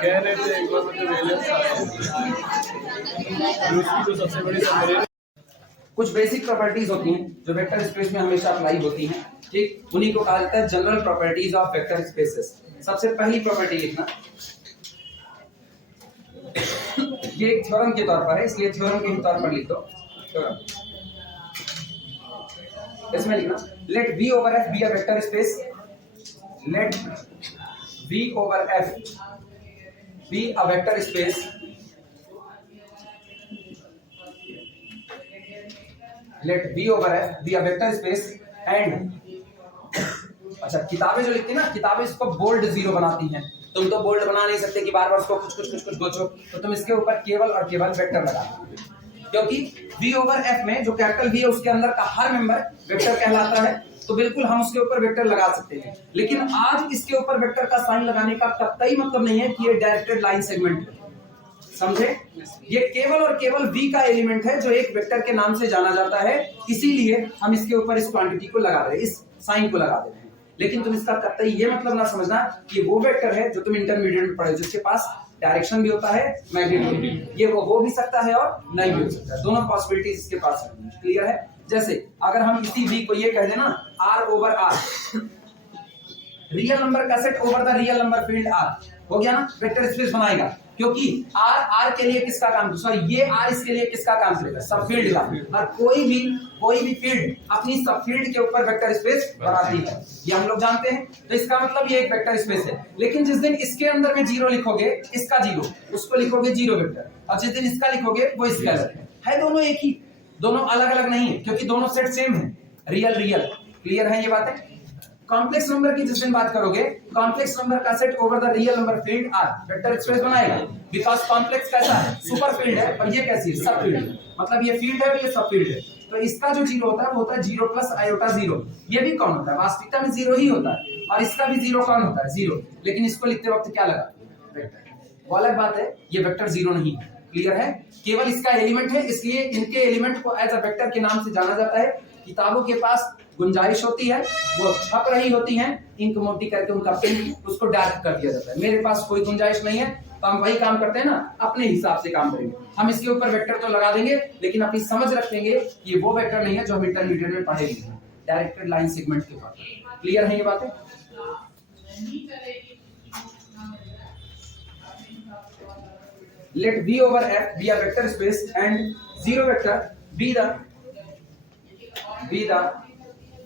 कह रहे थे एक बार मुझे वेलेंस आया उसकी तो सबसे बड़ी सब कुछ बेसिक प्रॉपर्टीज होती हैं जो वेक्टर स्पेस में हमेशा अप्लाई होती हैं, ठीक, उन्हीं को कहा जाता है general properties of vector spaces. सबसे पहली प्रॉपर्टी लिखना, ये एक थ्योरम के तौर पर है, इसलिए थ्योरम के तौर पर लिख दो। थ्योरम इसमें लिखना, let V over F be a vector space, let V over F be a vector space, let V over F be a vector space and, अच्छा किताबें जो लिखती है ना, किताबें इसको बोल्ड जीरो बनाती हैं, तुम तो बोल्ड बना नहीं सकते कि बार बार उसको कुछ गोचो, तो तुम इसके ऊपर केवल और केवल वेक्टर लगा, क्योंकि V ओवर F में जो कैपिटल V है उसके अंदर का हर मेंबर वेक्टर कहलाता है, तो बिल्कुल हम उसके ऊपर वेक्टर लगा सकते हैं। लेकिन आज इसके ऊपर वेक्टर का साइन लगाने का कतई मतलब नहीं है कि ये डायरेक्टेड लाइन सेगमेंट है, समझे? ये केवल और केवल V का एलिमेंट है जो एक वेक्टर के नाम से जाना जाता है, इसीलिए हम इसके ऊपर इस क्वांटिटी को लगा रहे हैं, इस साइन को लगा दे रहे हैं। लेकिन तुम इसका कतई ये मतलब ना समझना कि वो वेक्टर है जो तुम इंटरमीडिएट में पढ़े, जिसके पास डायरेक्शन भी होता है, मैग्नीट्यूड भी, ये वो हो भी सकता है और नहीं भी हो सकता है, दोनों पॉसिबिलिटीज इसके पास है। क्लियर है? जैसे अगर हम इसी V को ये कह देना R over R, real number का set over the real number field R, हो गया ना, वेक्टर स्पेस बनाएगा, क्योंकि R के लिए किसका काम, सॉरी ये R इसके लिए किसका काम करेगा, सब फील्ड का, और कोई भी फील्ड अपनी सब फील्ड के ऊपर वेक्टर स्पेस बनाती है, ये हम लोग जानते हैं। तो इसका मतलब ये एक वेक्टर स्पेस है। लेकिन जिस दिन इसके अंदर में जीरो लिखोगे, इसका जीरो, उसको लिखोगे जीरो वेक्टर, और जिस दिन इसका लिखोगे वो स्केलर है, दोनों एक ही, दोनों अलग अलग नहीं है, क्योंकि दोनों सेट सेम है, रियल रियल। क्लियर है ये बातें? कॉम्प्लेक्स नंबर की जिस दिन बात करोगे, कॉम्प्लेक्स नंबर का set over the real number field R vector space बनाएगा, बिकॉज़ कॉम्प्लेक्स कैसा है, सुपर फील्ड है, और ये कैसी है, सब फील्ड है, मतलब ये फील्ड है और ये सब फील्ड है। तो इसका जो जीरो होता है वो होता है जीरो प्लस आयोटा जीरो, ये भी कौन होता है, वास्तविकता में जीरो ही होता है, और इसका भी जीरो कौन होता है, जीरो, लेकिन इसको लिखते वक्त क्या लगा, वेक्टर, वो अलग बात है, ये वेक्टर जीरो नहीं है। क्लियर है? केवल इसका एलिमेंट है, इसलिए इनके एलिमेंट को एज अ वेक्टर के नाम से जाना जाता है। किताबों के पास गुंजाइश होती है, वो छप रही होती हैं, इंक मोटी करके उनका पेन उसको डार्क कर दिया जाता है। मेरे पास कोई गुंजाइश नहीं है, तो हम वही काम करते हैं ना, अपने हिसाब से काम करेंगे। हम इसके ऊपर वेक्टर तो लगा देंगे, लेकिन अपनी समझ रखेंगे ये वो वेक्टर नहीं है जो हम इंटरमीडिएट में पढ़ेंगे, डायरेक्टेड लाइन सेगमेंट के बाद। क्लियर है ये बातें? Let V over F be a vector space and zero vector be the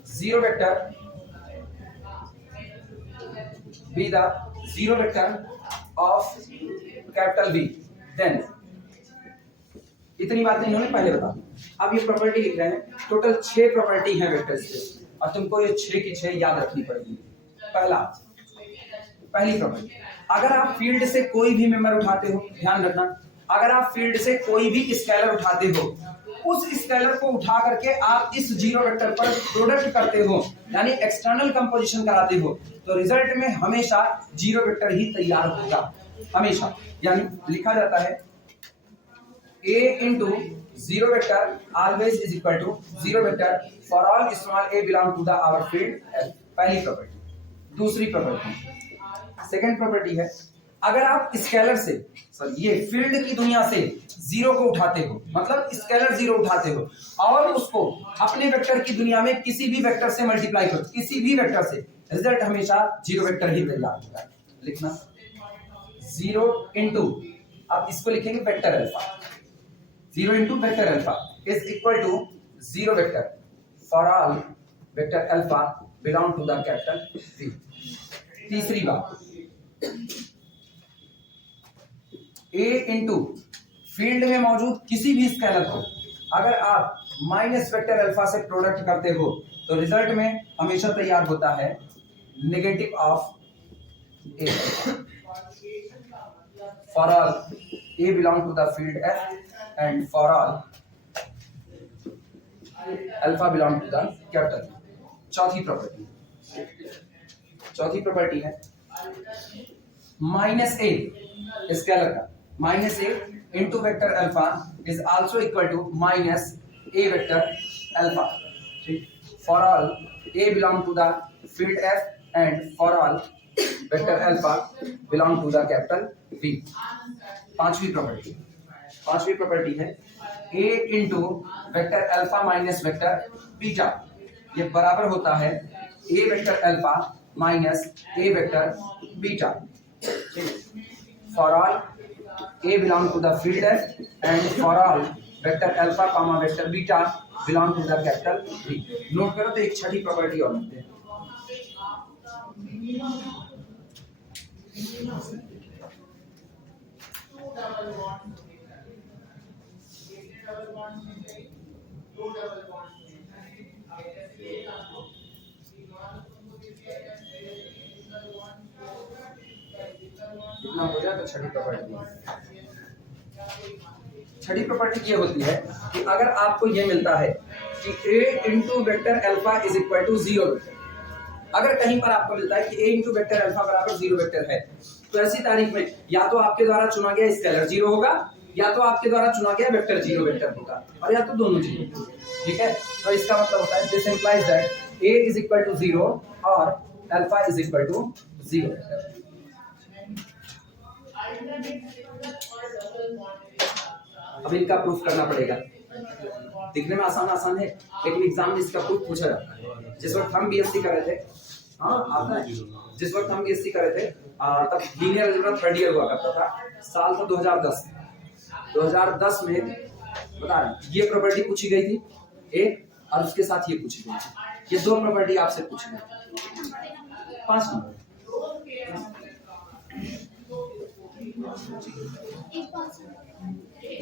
zero vector of capital V. Then इतनी बातें इन्होंने पहले बता दी। अब ये प्रॉपर्टी लिख रहे हैं, टोटल 6 प्रॉपर्टी है वेक्टर स्पेस, और तुमको ये 6 की 6 याद रखनी पड़ेगी। पहली प्रॉपर्टी, अगर आप फील्ड से कोई भी मेंबर उठाते हो, ध्यान रखना, अगर आप फील्ड से कोई भी स्केलर उठाते हो, उस स्केलर को उठा करके आप इस जीरो वेक्टर पर प्रोडक्ट करते हो, यानी एक्सटर्नल कंपोजिशन कराते हो, तो रिजल्ट में हमेशा जीरो वेक्टर ही तैयार होगा, हमेशा। यानी लिखा जाता है A into zero vector always is equal to zero vector for all small a belong to the our field L. पहली प्रॉपर्टी। दूसरी प्रॉपर्टी, सेकेंड प्रॉपर्टी है, अगर आप स्केलर से, सॉरी ये फील्ड की दुनिया से जीरो को उठाते हो, मतलब स्केलर जीरो उठाते हो और उसको अपने वेक्टर की दुनिया में किसी भी वेक्टर से मल्टीप्लाई करो, किसी भी वेक्टर से, रिजल्ट हमेशा जीरो वेक्टर ही तैयार होगा। लिखना जीरो इंटू, अब इसको लिखेंगे vector alpha, zero into vector alpha is equal to zero vector for all vector alpha belong to the capital V। तीसरी बात, A इंटू फील्ड में मौजूद किसी भी स्केलर को अगर आप माइनस वेक्टर अल्फा से प्रोडक्ट करते हो, तो रिजल्ट में हमेशा तैयार होता है negative of A for all A belong to the field F and for all alpha belong to the capital. चौथी प्रॉपर्टी है माइनस ए स्केलर का, minus a into vector alpha is also equal to minus a vector alpha for all a belong to the field F and for all vector alpha belong to the capital V। पांचवी property है A into vector alpha minus vector beta, ये बराबर होता है A vector alpha minus A vector beta. For all A belong to the field and for all vector alpha comma vector beta belong to the capital V। Note करो तो एक छठी property और लिखते हैं। इतना हो जाए तो छठी प्रॉपर्टी ये होती है कि अगर आपको ये मिलता है कि A into vector alpha is equal to 0 vector, अगर कहीं पर आपको मिलता है कि A इंटू वेक्टर अल्फा बराबर 0 वेक्टर है, तो ऐसी तारीख में या तो आपके द्वारा चुना गया स्केलर 0 होगा या तो आपके द्वारा चुना गया वेक्टर 0 वेक्टर होगा, और या तो दोनों 0। ठीक है, तो इसका मतलब होता है this implies that A is equal to 0 और अल्फा इज इक्वल टू 0। अब इनका प्रूफ करना पड़ेगा। दिखने में आसान है, लेकिन एग्जाम में इसका प्रूफ पूछा जाता है। जिस वक्त हम बीएससी कर रहे थे, हाँ आता है, जिस वक्त हम बीएससी कर रहे थे तब लीनियर अलजेब्रा थर्ड ईयर हुआ करता था, साल था 2010 में बता रहे ये प्रॉपर्टी पूछी गई थी एक, और उसके साथ ये पूछी गई थी। ये दो प्रॉपर्टी आपसे पूछी गई, 5 नंबर।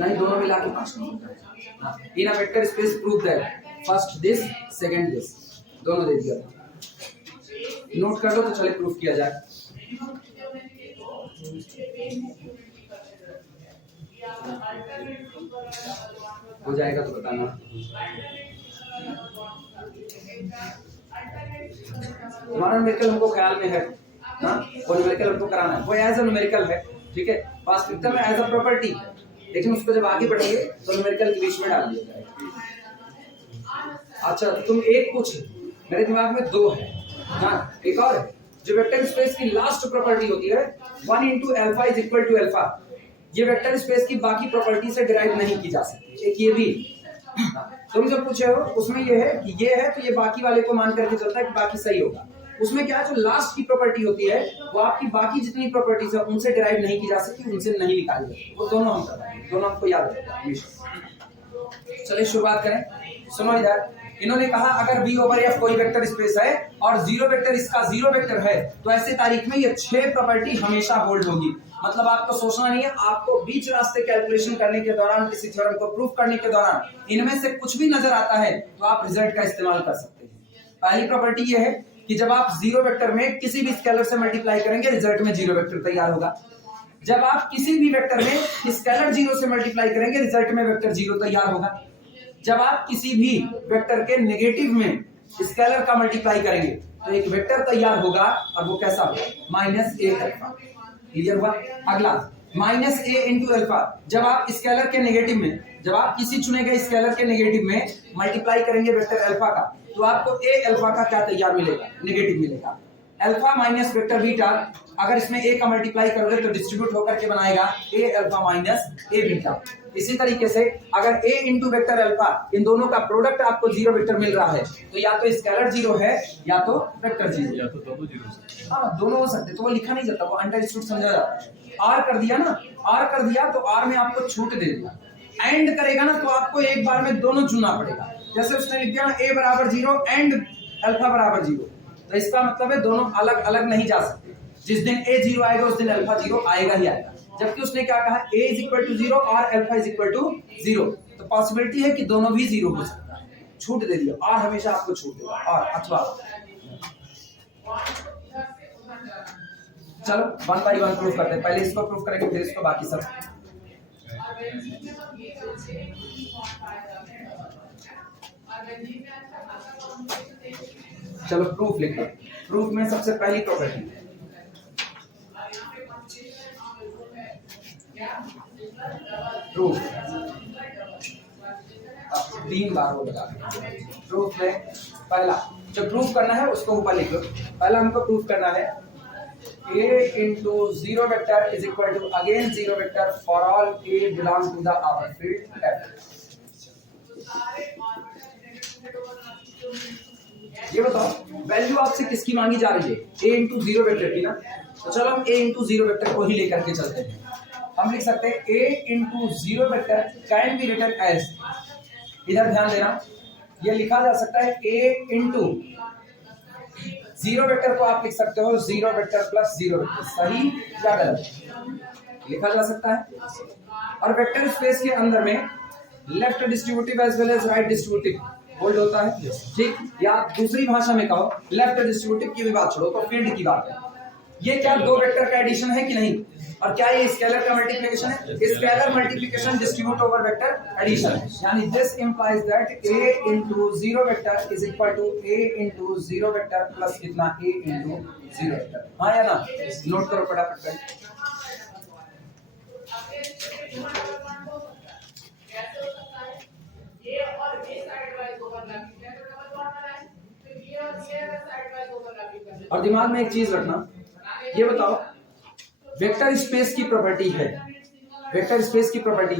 नहीं, दोनों मिला के 5 number. In a vector space proof that first this second this, दोनों दे दिया था। नोट कर दो तो चले प्रूफ किया जाए। हो जाएगा तो बताना। हमारा न्यूमेरिकल हमको ख्याल में है ना, वो न्यूमेरिकल हमको कराना है, वो एज अ न्यूमेरिकल है। ठीक है, वास्तविकता में एज अ प्रॉपर्टी, लेकिन उसको जब आगे बढ़ेंगे तो न्यूमेरिकल के बीच में डाल दिया जाएगा। अच्छा, तुम एक पूछ, मेरे दिमाग में 2 है ना, एक और है जो वेक्टर स्पेस की लास्ट प्रॉपर्टी होती है 1 into alpha is equal to alpha. ये वेक्टर स्पेस की बाकी प्रॉपर्टी से डिराइव नहीं की जा सकती। एक ये भी तुम जब पूछे हो उसमें ये है कि ये है तो ये बाकी वाले को मान करके चलता है कि बाकी सही होगा। उसमें क्या है, जो लास्ट की प्रॉपर्टी होती है वो आपकी बाकी जितनी प्रॉपर्टीज है उनसे डिराइव नहीं की जा सकती, उनसे नहीं निकाली जाती। वो दोनों हम कराएंगे, दोनों हमको याद रखना है। चलिए शुरुआत करें। सुनो इधर, इन्होंने कहा अगर B ओवर F कोई वेक्टर स्पेस है और 0 वेक्टर इसका 0 वेक्टर है, तो ऐसे तारीख में ये 6 प्रॉपर्टी हमेशा होल्ड होगी। मतलब आपको सोचना नहीं है, आपको बीच रास्ते कैलकुलेशन करने के दौरान, किसी थ्योरम को प्रूफ करने के दौरान इनमें से कुछ भी नजर आता है तो आप रिजल्ट का इस्तेमाल कर सकते हैं। पहली प्रॉपर्टी ये है कि जब आप 0 वेक्टर में किसी भी स्केलर से मल्टीप्लाई करेंगे, रिजल्ट में 0 वेक्टर तैयार होगा। जब आप किसी भी वेक्टर में स्केलर 0 से मल्टीप्लाई करेंगे, रिजल्ट में वेक्टर 0 तैयार होगा। जब आप किसी भी वेक्टर के नेगेटिव में स्केलर का मल्टीप्लाई करेंगे तो एक वेक्टर तैयार होगा, और वो कैसा होगा, -a अल्फा। क्लियर हुआ? अगला -a इंटू अल्फा। जब आप स्केलर के नेगेटिव में, जब आप किसी चुने गए स्केलर के नेगेटिव में मल्टीप्लाई करेंगे वेक्टर अल्फा का, तो आपको a अल्फा का क्या तैयार मिलेगा, नेगेटिव मिलेगा। अल्फा माइनस वेक्टर बीटा, अगर इसमें a का मल्टीप्लाई करोगे तो डिस्ट्रीब्यूट होकर के बनाएगा a alpha minus a beta. इसी तरीके से अगर a इंटू वेक्टर अल्फा, इन दोनों का प्रोडक्ट आपको 0 वेक्टर मिल रहा है, तो या तो स्केलर 0 है या तो वेक्टर 0, या तो दोनों 0। हाँ, दोनों हो सकते, तो वो लिखा नहीं जाता, वो अंडरस्टूड समझा जाता है। R कर दिया ना, R कर दिया तो R में आपको छूट दे दिया। एंड करेगा ना तो आपको एक बार में दोनों चुनना पड़ेगा। जैसे उसने लिख दिया ना a बराबर 0 एंड अल्फा बराबर 0, तो इसका मतलब है दोनों अलग अलग नहीं जा सकते। जिस दिन a 0 आएगा उस दिन अल्फा 0 आएगा ही आएगा। जबकि उसने क्या कहा, a इज इक्वल टू 0 और अल्फा इज इक्वल टू 0, तो पॉसिबिलिटी है कि दोनों भी 0 हो सकता है। छूट दे दिया, और हमेशा आपको छूट देगा, और अथवा। चलो 1 बाय 1 प्रूफ करते हैं। पहले इसको प्रूफ करेंगे, फिर इसको बाकी सब। चलो प्रूफ लिखते हैं। प्रूफ में सबसे पहली प्रॉपर्टी प्रूफ, 3 बार वो लगा। प्रूफ में पहला जो प्रूफ करना है उसको ऊपर लिख लो। पहला हमको प्रूफ करना है A into 0 vector is equal to again 0 vector for all A belong to the our field F. ये बताओ वैल्यू आपसे किसकी मांगी जा रही है? A into 0 वेक्टर की ना, तो चलो हम A into 0 वेक्टर को ही लेकर के चलते हैं। हम लिख सकते हैं A into 0 vector can be written as, इधर ध्यान देना, ये लिखा जा सकता है A into 0 वेक्टर को आप लिख सकते हो 0 वेक्टर प्लस 0 वेक्टर, सही या गलत लिखा जा सकता है। और वेक्टर स्पेस के अंदर में left distributive as well as right distributive hold होता है, ठीक, या दूसरी भाषा में कहो लेफ्ट डिस्ट्रीब्यूटिव की भी बात छोड़ो तो फील्ड की बात है। ये क्या दो वेक्टर का एडिशन है कि नहीं? और क्या ये स्केलर का मल्टीप्लिकेशन है? Scalar multiplication distribute over vector addition, यानी this implies that A into 0 vector is equal to A into 0 vector plus कितना A into 0 वेक्टर, हाँ या ना? नोट करो फटाफट से। और दिमाग में एक चीज रखना, ये बताओ वेक्टर स्पेस की प्रॉपर्टी है, वेक्टर स्पेस की प्रॉपर्टी,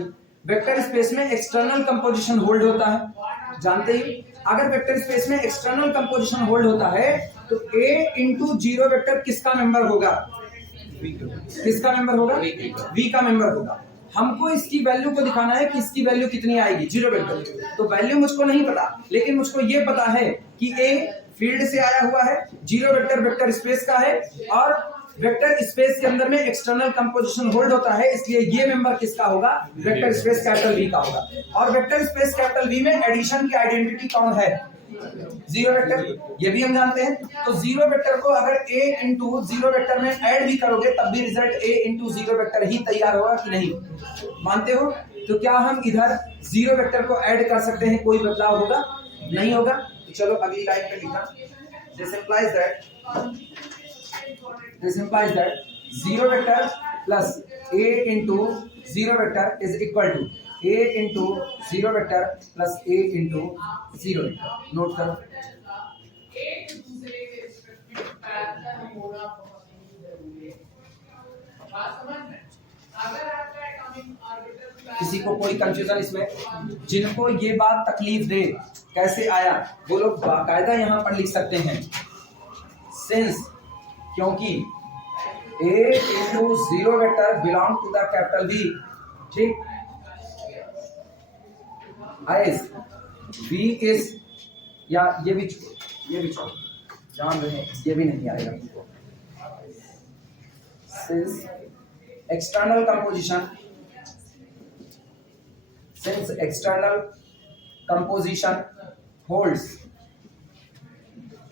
वेक्टर स्पेस में एक्सटर्नल कंपोजिशन होल्ड होता है, जानते ही। अगर वेक्टर स्पेस में एक्सटर्नल कंपोजिशन होल्ड होता है तो A into 0 वेक्टर किसका मेंबर होगा? किसका मेंबर होगा? V का मेंबर होगा। हमको इसकी वैल्यू को दिखाना है कि इसकी वैल्यू कितनी आएगी 0 वेक्टर, तो वैल्यू मुझको नहीं पता, लेकिन मुझको ये पता है कि A फील्ड से आया हुआ है, 0 वेक्टर वेक्टर स्पेस का है, और वेक्टर स्पेस के अंदर में एक्सटर्नल कंपोजिशन होल्ड होता है, इसलिए ये मेंबर किसका होगा? वेक्टर स्पेस कैपिटल V का होगा। और वेक्टर स्पेस कैपिटल V में एडिशन की आइडेंटिटी कौन है? 0 वेक्टर, ये भी हम जानते हैं। तो 0 वेक्टर को अगर A into 0 वेक्टर में ऐड भी करोगे तब भी रिजल्ट A into 0 वेक्टर ही तैयार होगा कि नहीं, मानते हो? तो क्या हम इधर 0 वेक्टर को ऐड कर सकते हैं, कोई बदलाव होगा? नहीं होगा। तो चलो अगली लाइन पे लिखा, this implies that 0 vector plus A into 0 vector is equal to A into 0 vector plus A into 0 vector. Note करो, किसी को कोई कंफ्यूजन इसमें? जिनको ये बात तकलीफ दे कैसे आया वो लोग बाकायदा यहाँ पर लिख सकते हैं सिंस, क्योंकि A into 0 vector belong to the capital V, ठीक, as V is, या ये भी छोड़, जान रहे हैं ये भी नहीं आएगा। Since external composition holds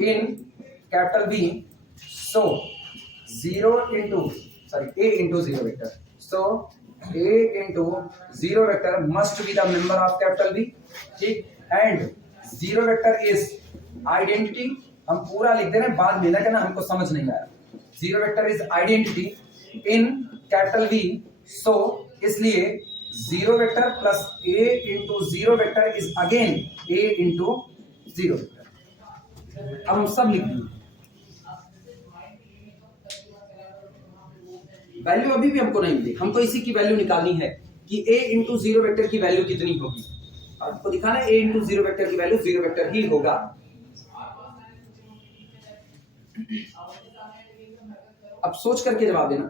in capital V, so A into 0 vector, so A into 0 vector must be the member of capital V, ठीक, and 0 vector is identity, हम पूरा लिख दे रहे हैं, बाद में ना कहना हमको समझ नहीं आया। 0 vector is identity in capital V, so इसलिए 0 vector plus A into 0 vector is again A into 0 vector। अब हम सब लिख देंगे, वैल्यू अभी भी हमको नहीं मिली, हमको इसी की वैल्यू निकालनी है कि A into 0 वेक्टर की वैल्यू कितनी होगी, और आपको दिखाना है A into 0 वेक्टर की वैल्यू 0 वेक्टर ही होगा। अब सोच करके जवाब देना।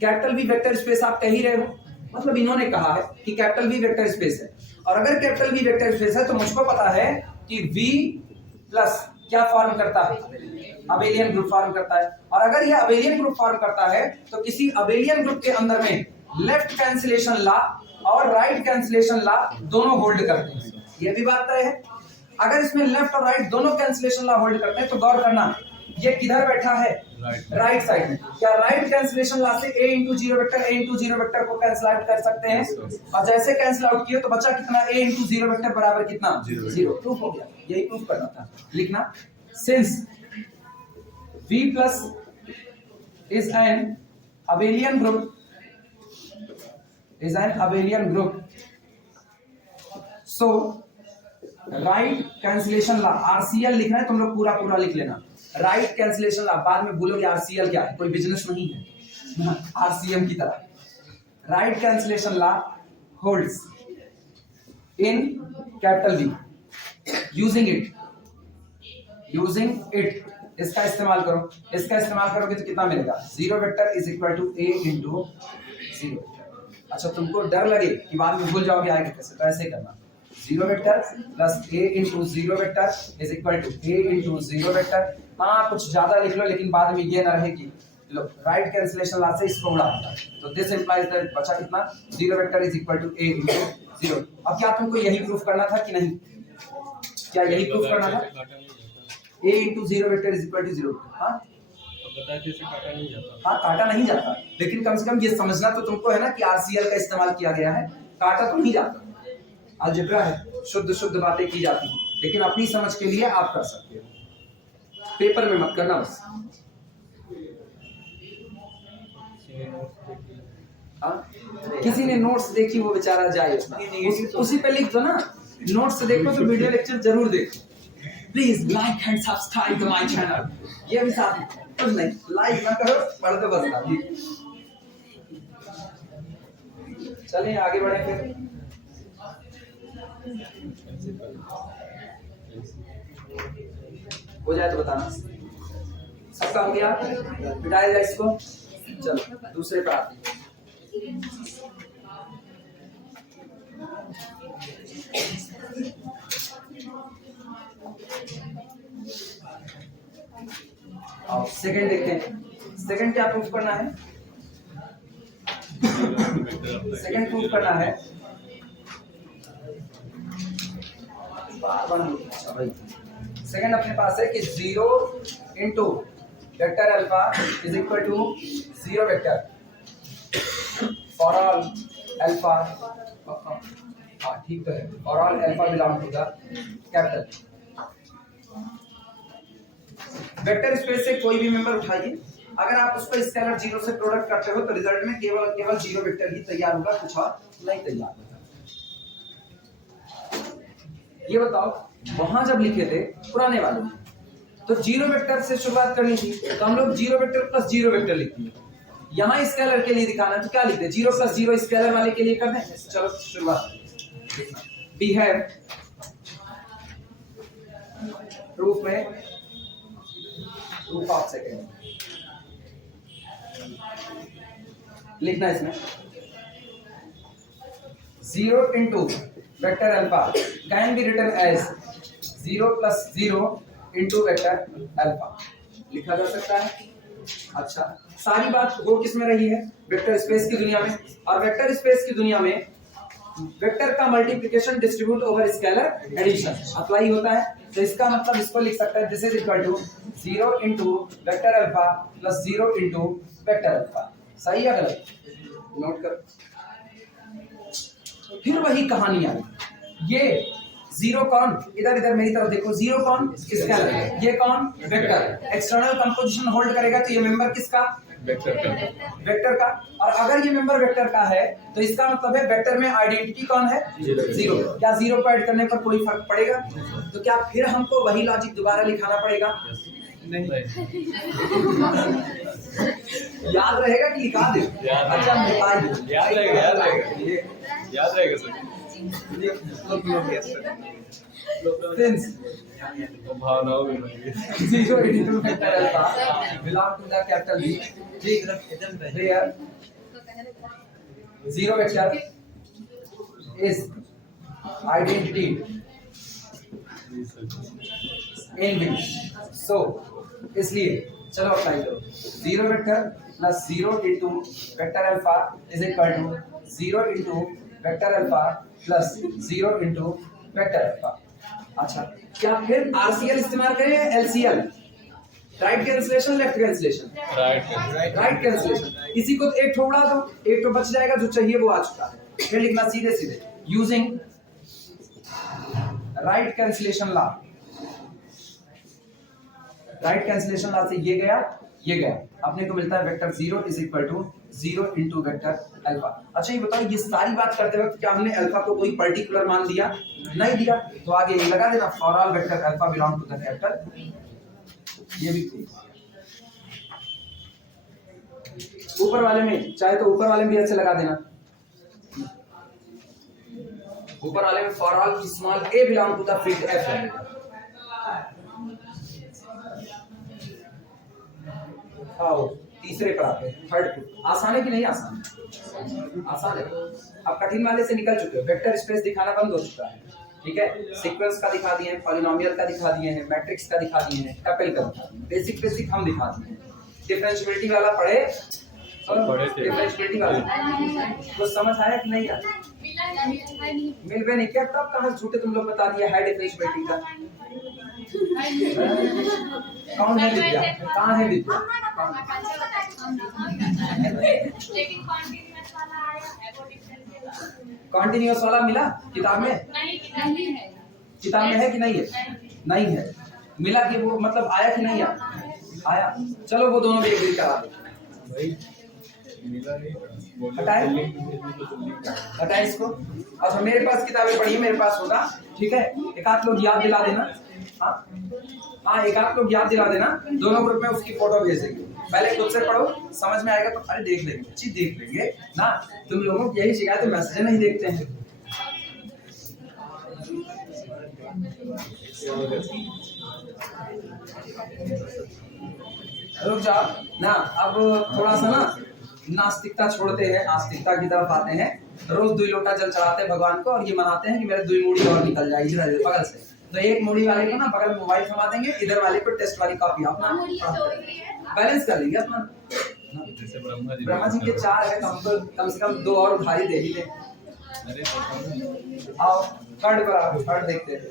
कैपिटल V वेक्टर स्पेस आप कह ही रहे हो, मतलब इन्होंने कहा है कि कैपिटल V वेक्टर स्पेस है, और अगर कैपिटल V वेक्टर स्पेस है तो मुझको पता है कि V प्लस क्या फॉर्म करता है? अबेलियन ग्रुप फॉर्म करता है, और अगर यह अबेलियन ग्रुप फॉर्म करता है तो किसी अबेलियन ग्रुप के अंदर में लेफ्ट कैंसिलेशन लॉ और राइट कैंसिलेशन लॉ दोनों होल्ड करते हैं, यह भी बात तय है। अगर इसमें लेफ्ट और राइट दोनों कैंसिलेशन लॉ होल्ड करते हैं तो गौर करना ये किधर बैठा है? राइट साइड में। क्या राइट कैंसिलेशन लॉ से A into 0 वेक्टर को कैंसिल आउट कर सकते हैं? और जैसे कैंसिल आउट किए तो बचा कितना? A into 0 वेक्टर बराबर कितना? 0। प्रूफ हो गया, यही प्रूफ करना था। लिखना, since V plus is an abelian group, so right cancellation law RCL लिखना है, तुम लोग पूरा लिख लेना। राइट कैंसिलेशन लॉ, बाद में बोलोगे आरसीएल क्या है, कोई बिजनेस नहीं है आरसीएम की तरह। Right cancellation law holds in capital V, using it इसका इस्तेमाल करो। इसका इस्तेमाल करोगे तो कितना मिलेगा, zero vector is equal to A into zero. अच्छा तुमको डर लगे कि बाद में भूल जाओगे आएगा कैसे, तो ऐसे करना, zero vector plus A into zero vector is equal to A into zero vector. हाँ कुछ ज्यादा लिख लो लेकिन बाद में ये ना रहे कि लो राइट कैंसिलेशन लॉ से इसको उड़ा देता है, तो दिस इंप्लाइज दैट बचा कितना, zero vector is equal to A into zero. अब क्या तुमको यही प्रूफ करना था कि नहीं, क्या यही प्रूफ करना था, a into zero vector is equal to zero. हाँ काटा नहीं जाता, हाँ काटा नहीं जाता, लेकिन कम से कम ये समझना तो तुमको है ना कि आरसीएल का इस्तेमाल किया गया है, काटा तो नहीं जाता। अलजेब्रा है, शुद्ध बातें की जाती हैं, लेकिन अपनी समझ के लिए आप कर सकते हो, पेपर में मत करना बस। किसी ने नोट्स देखी वो बेचारा जाए उसी पे लिख दो ना, नोट्स देखो तो वीडियो लेक्चर जरूर देखो। Please like and subscribe to my channel, ये भी साथ में कुछ नहीं, लाइक ना करो पढ़ दो बस। चलिए आगे बढ़े फिर। हो जाए तो बताना, सबका हो गया, मिटाया जाए इसको। चलो दूसरे पर आते हैं। अब सेकंड देखते हैं, सेकंड क्या प्रूफ करना है, सेकंड प्रूफ करना है सेकंड अपने पास है कि zero into vector alpha is equal to zero vector for all alpha, हाँ ठीक तो है, for all alpha belong to the capital. Vector space से कोई भी मेंबर उठाइए, अगर आप उसको स्केलर जीरो से प्रोडक्ट करते हो तो रिजल्ट में केवल जीरो वेक्टर ही तैयार होगा, कुछ और नहीं तैयार होगा। ये बताओ वहां जब लिखे थे पुराने वाले तो जीरो वेक्टर से शुरुआत करनी थी, तो हम लोग zero vector plus zero vector लिखते हैं। यहाँ स्केलर के लिए दिखाना तो क्या लिखते हैं, जीरो प्लस जीरो स्केलर वाले के लिए कर दें। चलो शुरुआत, वी हैव प्रूफ में प्रूफ ऑफ सेकेंड लिखना इसमें, zero into vector alpha can be written as zero plus zero into vector alpha, लिखा जा सकता है। अच्छा सारी बात वो किस में रही है, वेक्टर स्पेस की दुनिया में, और वेक्टर स्पेस की दुनिया में वेक्टर का multiplication distribute over scalar addition apply होता है। तो इसका मतलब इसको लिख सकता है this is equal to zero into vector alpha plus zero into vector alpha. सही है गलत, नोट कर। फिर वही कहानी आई, ये जीरो कौन, इधर मेरी तरफ देखो, जीरो कौन स्केलर, ये कौन वेक्टर, एक्सटर्नल कंपोजिशन होल्ड करेगा तो ये मेंबर किसका, वेक्टर का। और अगर ये मेंबर वेक्टर का है तो इसका मतलब है वेक्टर में आइडेंटिटी कौन है, जीरो। क्या जीरो को ऐड करने पर कोई फर्क पड़ेगा, तो क्या फिर हमको वही लॉजिक दोबारा लिखाना पड़ेगा, नहीं याद रहेगा कि लिखा दे, अच्छा याद रहेगा सर। भावनाओं में zero into vector alpha belong to the capital V, ठीक है, zero vector is identity in V, so इसलिए चलो अप्लाई करो, zero vector plus zero into vector alpha is equal to zero into vector alpha plus zero into vector alpha. अच्छा क्या फिर RCL इस्तेमाल करें, LCL, right cancellation left cancellation, right cancellation, इसी को एक ठो उड़ा दो, एक तो बच जाएगा, जो चाहिए वो आ चुका है। फिर लिखना सीधे using right cancellation law, right cancellation law से ये गया अपने को मिलता है vector zero is equal to zero into vector alpha. अच्छा ये बताओ ये सारी बात करते वक्त क्या हमने अल्फा को कोई पर्टिकुलर मान दिया, नहीं दिया, तो आगे ये लगा देना for all vector alpha belong to the capital ये भी प्रूफ। ऊपर वाले में चाहे तो ऊपर वाले में भी ऐसे लगा देना, ऊपर वाले में for all small a belong to the field f है। आओ तीसरे पर आते हैं, थर्ड प्रूफ। आसान है कि नहीं आसान? आसान है। आप कठिन वाले से निकल चुके हो, वेक्टर स्पेस दिखाना बंद हो चुका है, ठीक है। सीक्वेंस का दिखा दिए हैं, पॉलिनोमियल का दिखा दिए हैं, मैट्रिक्स का दिखा दिए हैं, टपल का दिखा दिए हैं, बेसिक बेसिक हम दिखा दिए हैं। डिफरेंशिएबिलिटी वाला पढ़े डिफरेंशिएबिलिटी वाला कुछ समझ आया कि नहीं आया? मिल भी नहीं क्या? तब कहाँ झूठे तुम लोग बता दिया है डिफरेंशिएबिलिटी का। कौन है विद्या? कहाँ है विद्या? कॉन्टिन्यूअस वाला मिला किताब में? किताब में है कि नहीं है? नहीं है। मिला कि वो मतलब आया कि नहीं आया? आया। चलो वो दोनों भी एग्री करा दो। हटाए इसको। अच्छा मेरे पास किताबें पढ़ी, मेरे पास होगा, ठीक है। एक आध लोग याद दिला देना। हाँ एक आध लोग याद दिला देना, दोनों ग्रुप में उसकी फोटो भेज देंगे। पहले खुद से पढ़ो, समझ में आएगा तो अरे देख लेंगे, चीज देख लेंगे ना। तुम लोगों की यही शिकायत है, मैसेज नहीं देखते हैं। रुक जाओ ना, अब थोड़ा सा ना नास्तिकता छोड़ते हैं, आस्तिकता की तरफ आते हैं। रोज 2 लोटा जल चढ़ाते हैं भगवान को और ये मनाते हैं कि मेरे 2 मूड़ी और निकल जाएगी इधर बगल से। तो एक मूड़ी वाले को ना बगल में मोबाइल थमा देंगे, इधर वाले को टेस्ट वाली कॉपी अपना बैलेंस कर लेंगे अपना। ब्रह्मा जी के 4 है, कम से कम 2 और उधारी दे ही दे। आओ थर्ड पर आओ, थर्ड देखते हैं।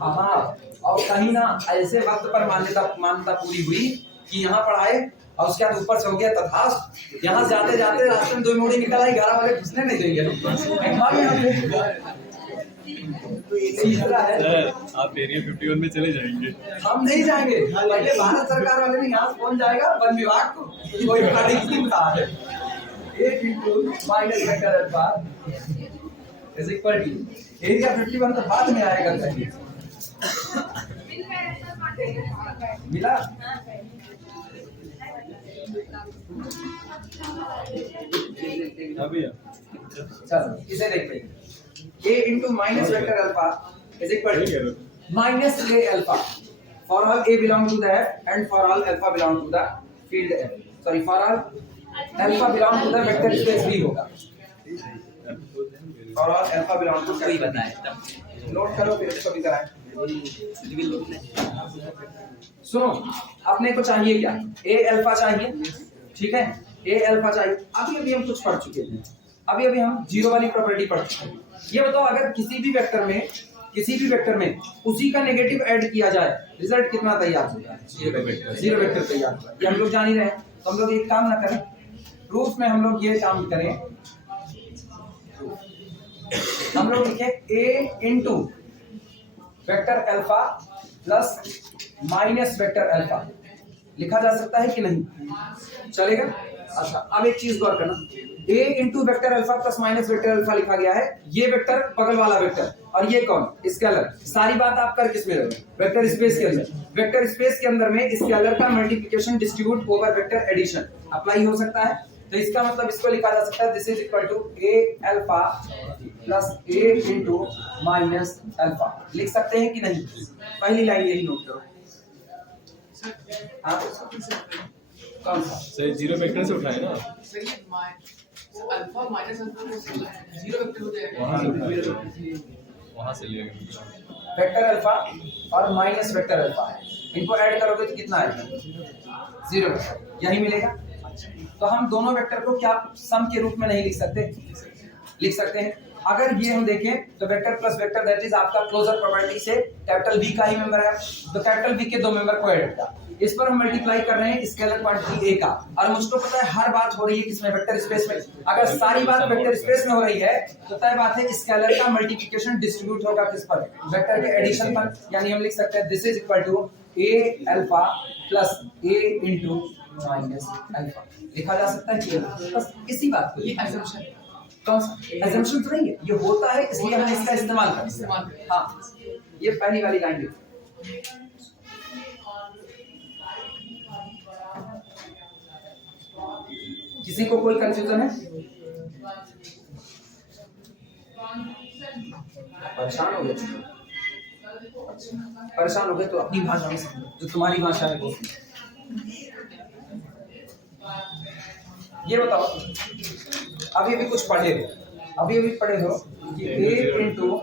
हाँ और कहीं ना ऐसे वक्त पर मान्यता पूरी हुई कि यहाँ पढ़ाए और उसके बाद ऊपर से हो गया तथास्तु। यहाँ जाते जाते रास्ते में 2 मूड़ी निकल आई, 11 वाले घुसने नहीं देंगे। आप एरिया 51 में चले जाएंगे। हम नहीं जाएंगे, पहले भारत सरकार वाले ने यहाँ कौन जाएगा? वन विभाग को कोई गाड़ी की बता है। एक into minus vector alpha is equal to area 51 तो बाद में आएगा कहीं। मिला? चलो इसे देखते हैं। a into minus vector alpha is equal to minus a alpha for all a belong to the f and for all alpha belong to the field f. Sorry, for all alpha belong to the vector space v होगा। for all alpha belong to कोई बताए note करो फिर इसको भी कराएं। सुनो अपने को चाहिए क्या? a अल्फा चाहिए, ठीक है। a अल्फा चाहिए। अभी हम कुछ पढ़ चुके हैं, अभी हम जीरो वाली प्रॉपर्टी पढ़ चुके हैं। ये बताओ अगर किसी भी वेक्टर में उसी का नेगेटिव ऐड किया जाए रिजल्ट कितना तैयार होगा? जीरो वेक्टर तैयार होगा। ये हम लोग जान ही रहे हैं। तो हम लोग एक काम ना करें, प्रूफ में हम लोग ये काम करें, हम लोग लिखे a into vector alpha plus minus vector alpha. लिखा जा सकता है कि नहीं? चलेगा। अच्छा अब एक चीज गौर करना, a into vector alpha plus minus vector alpha लिखा गया है। ये वेक्टर बगल वाला वेक्टर और ये कौन? स्केलर। सारी बात आप कर किसमें रहे? वेक्टर स्पेस के अंदर। वेक्टर स्पेस के अंदर में स्केलर का multiplication distribute over vector addition apply हो सकता है। तो इसका मतलब इसको लिखा जा सकता है this is equal to a alpha plus a into minus alpha. लिख सकते हैं कि नहीं? पहली लाइन यही नोट करो। हाँ कौन सा? सर जीरो वेक्टर से उठाए ना सर ये alpha minus alpha zero vector हो जाएगा। वहां से लिया गया वेक्टर अल्फा और माइनस वेक्टर अल्फा है, इनको ऐड करोगे तो कितना आएगा? 0 यही मिलेगा। तो हम दोनों वेक्टर को क्या सम के रूप में नहीं लिख सकते? लिख सकते हैं। अगर ये हम देखें तो vector plus vector that is आपका क्लोजर प्रॉपर्टी से कैपिटल V का ही मेंबर है, तो कैपिटल V के 2 मेंबर को ऐड किया। इस पर हम मल्टीप्लाई कर रहे हैं स्केलर क्वांटिटी a का, और मुझको पता है हर बात हो रही है किसमें? वेक्टर स्पेस में। अगर सारी बात वेक्टर स्पेस में हो रही है तो तय बात है स्केलर का मल्टीप्लिकेशन डिस्ट्रीब्यूट होगा किस पर? वेक्टर के एडिशन पर। यानी हम लिख सकते हैं this is equal to a alpha plus a into minus alpha. लिखा जा सकता है कि बस इसी बात को। ये assumption कौन सा? assumption तो नहीं है, ये होता है इसलिए हम इसका इस्तेमाल करते हैं। हाँ ये पहली वाली लाइन देखो, किसी को कोई कंफ्यूजन है? परेशान हो गए? परेशान हो गए तो अपनी भाषा में समझो, जो तुम्हारी भाषा है वो। ये बताओ, अभी कुछ पढ़े हो, अभी पढ़े हो कि a into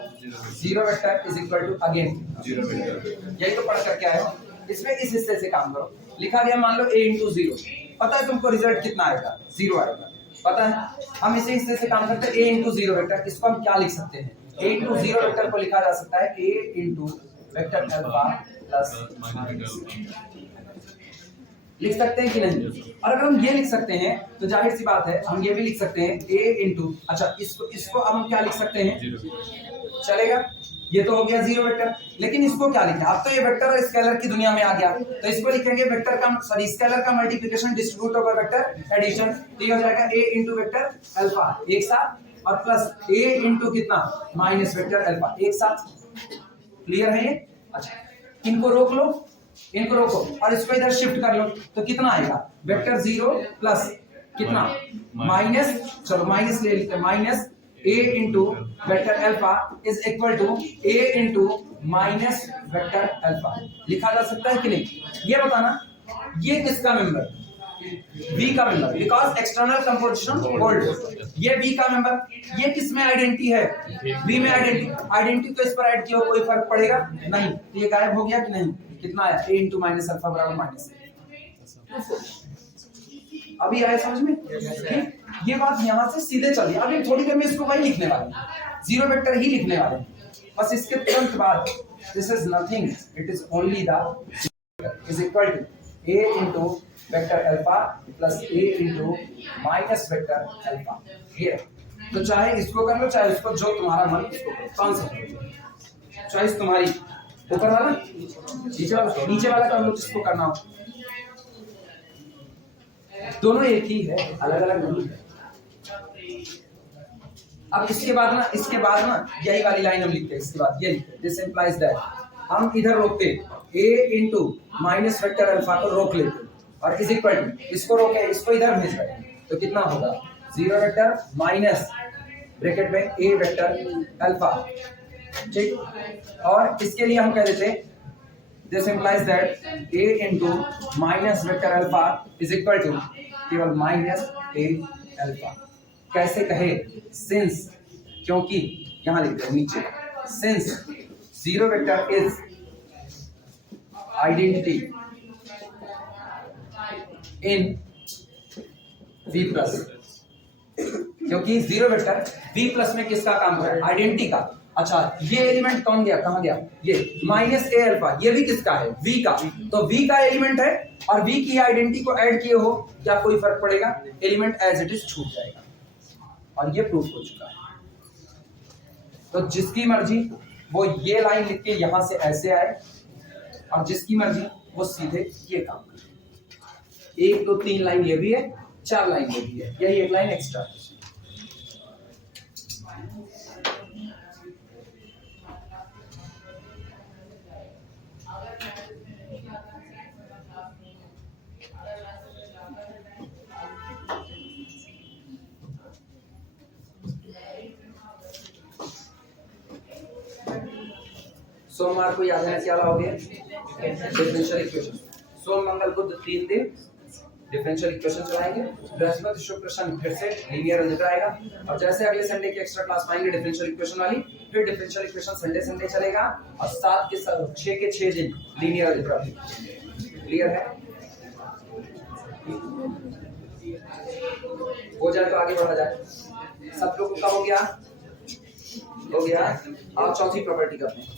zero vector is equal to again zero vector. यही तो पढ़ करके आए हो। इसमें इस हिस्से से काम करो। लिखा गया मान लो a इंटू जीरो, पता है तुमको रिजल्ट कितना आएगा? जीरो आएगा, पता है। हम इसी हिस्से से काम करते हैं, a इंटू जीरो वेक्टर। इसको हम क्या लिख सकते हैं? a इंटू जीरो वेक्टर को लिखा जा सकता है a into vector alpha plus, लिख सकते हैं कि नहीं? और अगर हम ये लिख सकते हैं तो जाहिर सी बात है हम ये भी लिख सकते हैं a इंटू, अच्छा इसको अब हम क्या लिख सकते हैं? चलेगा, ये तो हो गया जीरो वेक्टर। लेकिन इसको क्या लिखें? अब तो ये वेक्टर और स्केलर की दुनिया में आ गया, तो इसको लिखेंगे वेक्टर का सॉरी स्केलर का multiplication distribute over vector addition. तो ये हो जाएगा a इंटू वेक्टर अल्फा एक साथ और प्लस a इंटू कितना माइनस वेक्टर अल्फा एक साथ। क्लियर है ये? अच्छा, इनको रोक लो, इनको रोको और इसको इधर शिफ्ट कर लो तो कितना आएगा? वेक्टर जीरो प्लस कितना माइनस, चलो माइनस ले लेते हैं, minus a into vector alpha is equal to a into minus vector alpha. लिखा जा सकता है कि नहीं? ये बताना, ये किसका मेंबर? V का member, because external composition hold. ये V का मेंबर, ये किस में आइडेंटिटी है? V में आइडेंटिटी तो इस पर ऐड किया, कोई फर्क पड़ेगा नहीं, तो ये गायब हो गया कि नहीं? कितना आया? a इंटू माइनस अल्फा बराबर माइनस। अभी आया समझ में? ठीक, ये बात यहाँ से सीधे चली। अभी थोड़ी देर में इसको वही लिखने वाले, जीरो वेक्टर ही लिखने वाले, बस इसके तुरंत बाद this is nothing, it is only the is equal to a into vector alpha plus a into minus vector alpha. ये तो चाहे इसको कर लो चाहे इसको, जो तुम्हारा मन इसको करो, कौन सा चॉइस तुम्हारी। ऊपर वाला नीचे वाला कर लो जिसको करना हो, दोनों एक ही है, अलग अलग नहीं है। अब इसके बाद ना यही वाली लाइन हम लिखते हैं, इसके बाद ये लिखते हैं दिस इंप्लाइज दैट, हम इधर रोकते a into minus vector alpha को रोक लेते और इज इक्वल टू इसको रोके, इसको इधर भेज रहे हैं तो कितना होगा? जीरो वेक्टर माइनस ब्रैकेट में a वेक्टर अल्फा, ठीक। और इसके लिए हम कह देते this implies that a into minus vector alpha is equal to केवल माइनस a अल्फा। कैसे कहे? सिंस, क्योंकि यहां लिखते हैं नीचे, since zero vector is identity in V plus, क्योंकि जीरो वेक्टर V प्लस में किसका काम कर रहा है? आइडेंटिटी का। अच्छा, ये एलिमेंट कौन गया, कहां गया? ये माइनस a अल्फा, ये भी किसका है? V का। तो V का एलिमेंट है और V की आइडेंटिटी को ऐड किए हो, क्या कोई फर्क पड़ेगा? एलिमेंट एज इट इज छूट जाएगा और ये प्रूफ हो चुका है। तो जिसकी मर्जी वो ये लाइन लिख के यहां से ऐसे आए और जिसकी मर्जी वो सीधे ये काम करे। 1 2 3 लाइन ये भी है, 4 लाइन ये भी है, यही एक लाइन एक्स्ट्रा है। सोमवार को याद है क्या लाओगे? Differential equation. सोम मंगल बुध 3 दिन डिफरेंशियल इक्वेशन चलाएंगे, बृहस्पति शुक्र शनि फिर से लीनियर अलजेब्रा आएगा और जैसे अगले संडे की एक्स्ट्रा क्लास पाएंगे डिफरेंशियल इक्वेशन वाली, फिर डिफरेंशियल इक्वेशन संडे चलेगा और 7 के 6 के 6 दिन लीनियर अलजेब्रा। क्लियर है? हो जाए तो आगे बढ़ा जाए। सब लोगों का हो गया? हो गया। अब चौथी प्रॉपर्टी करते हैं।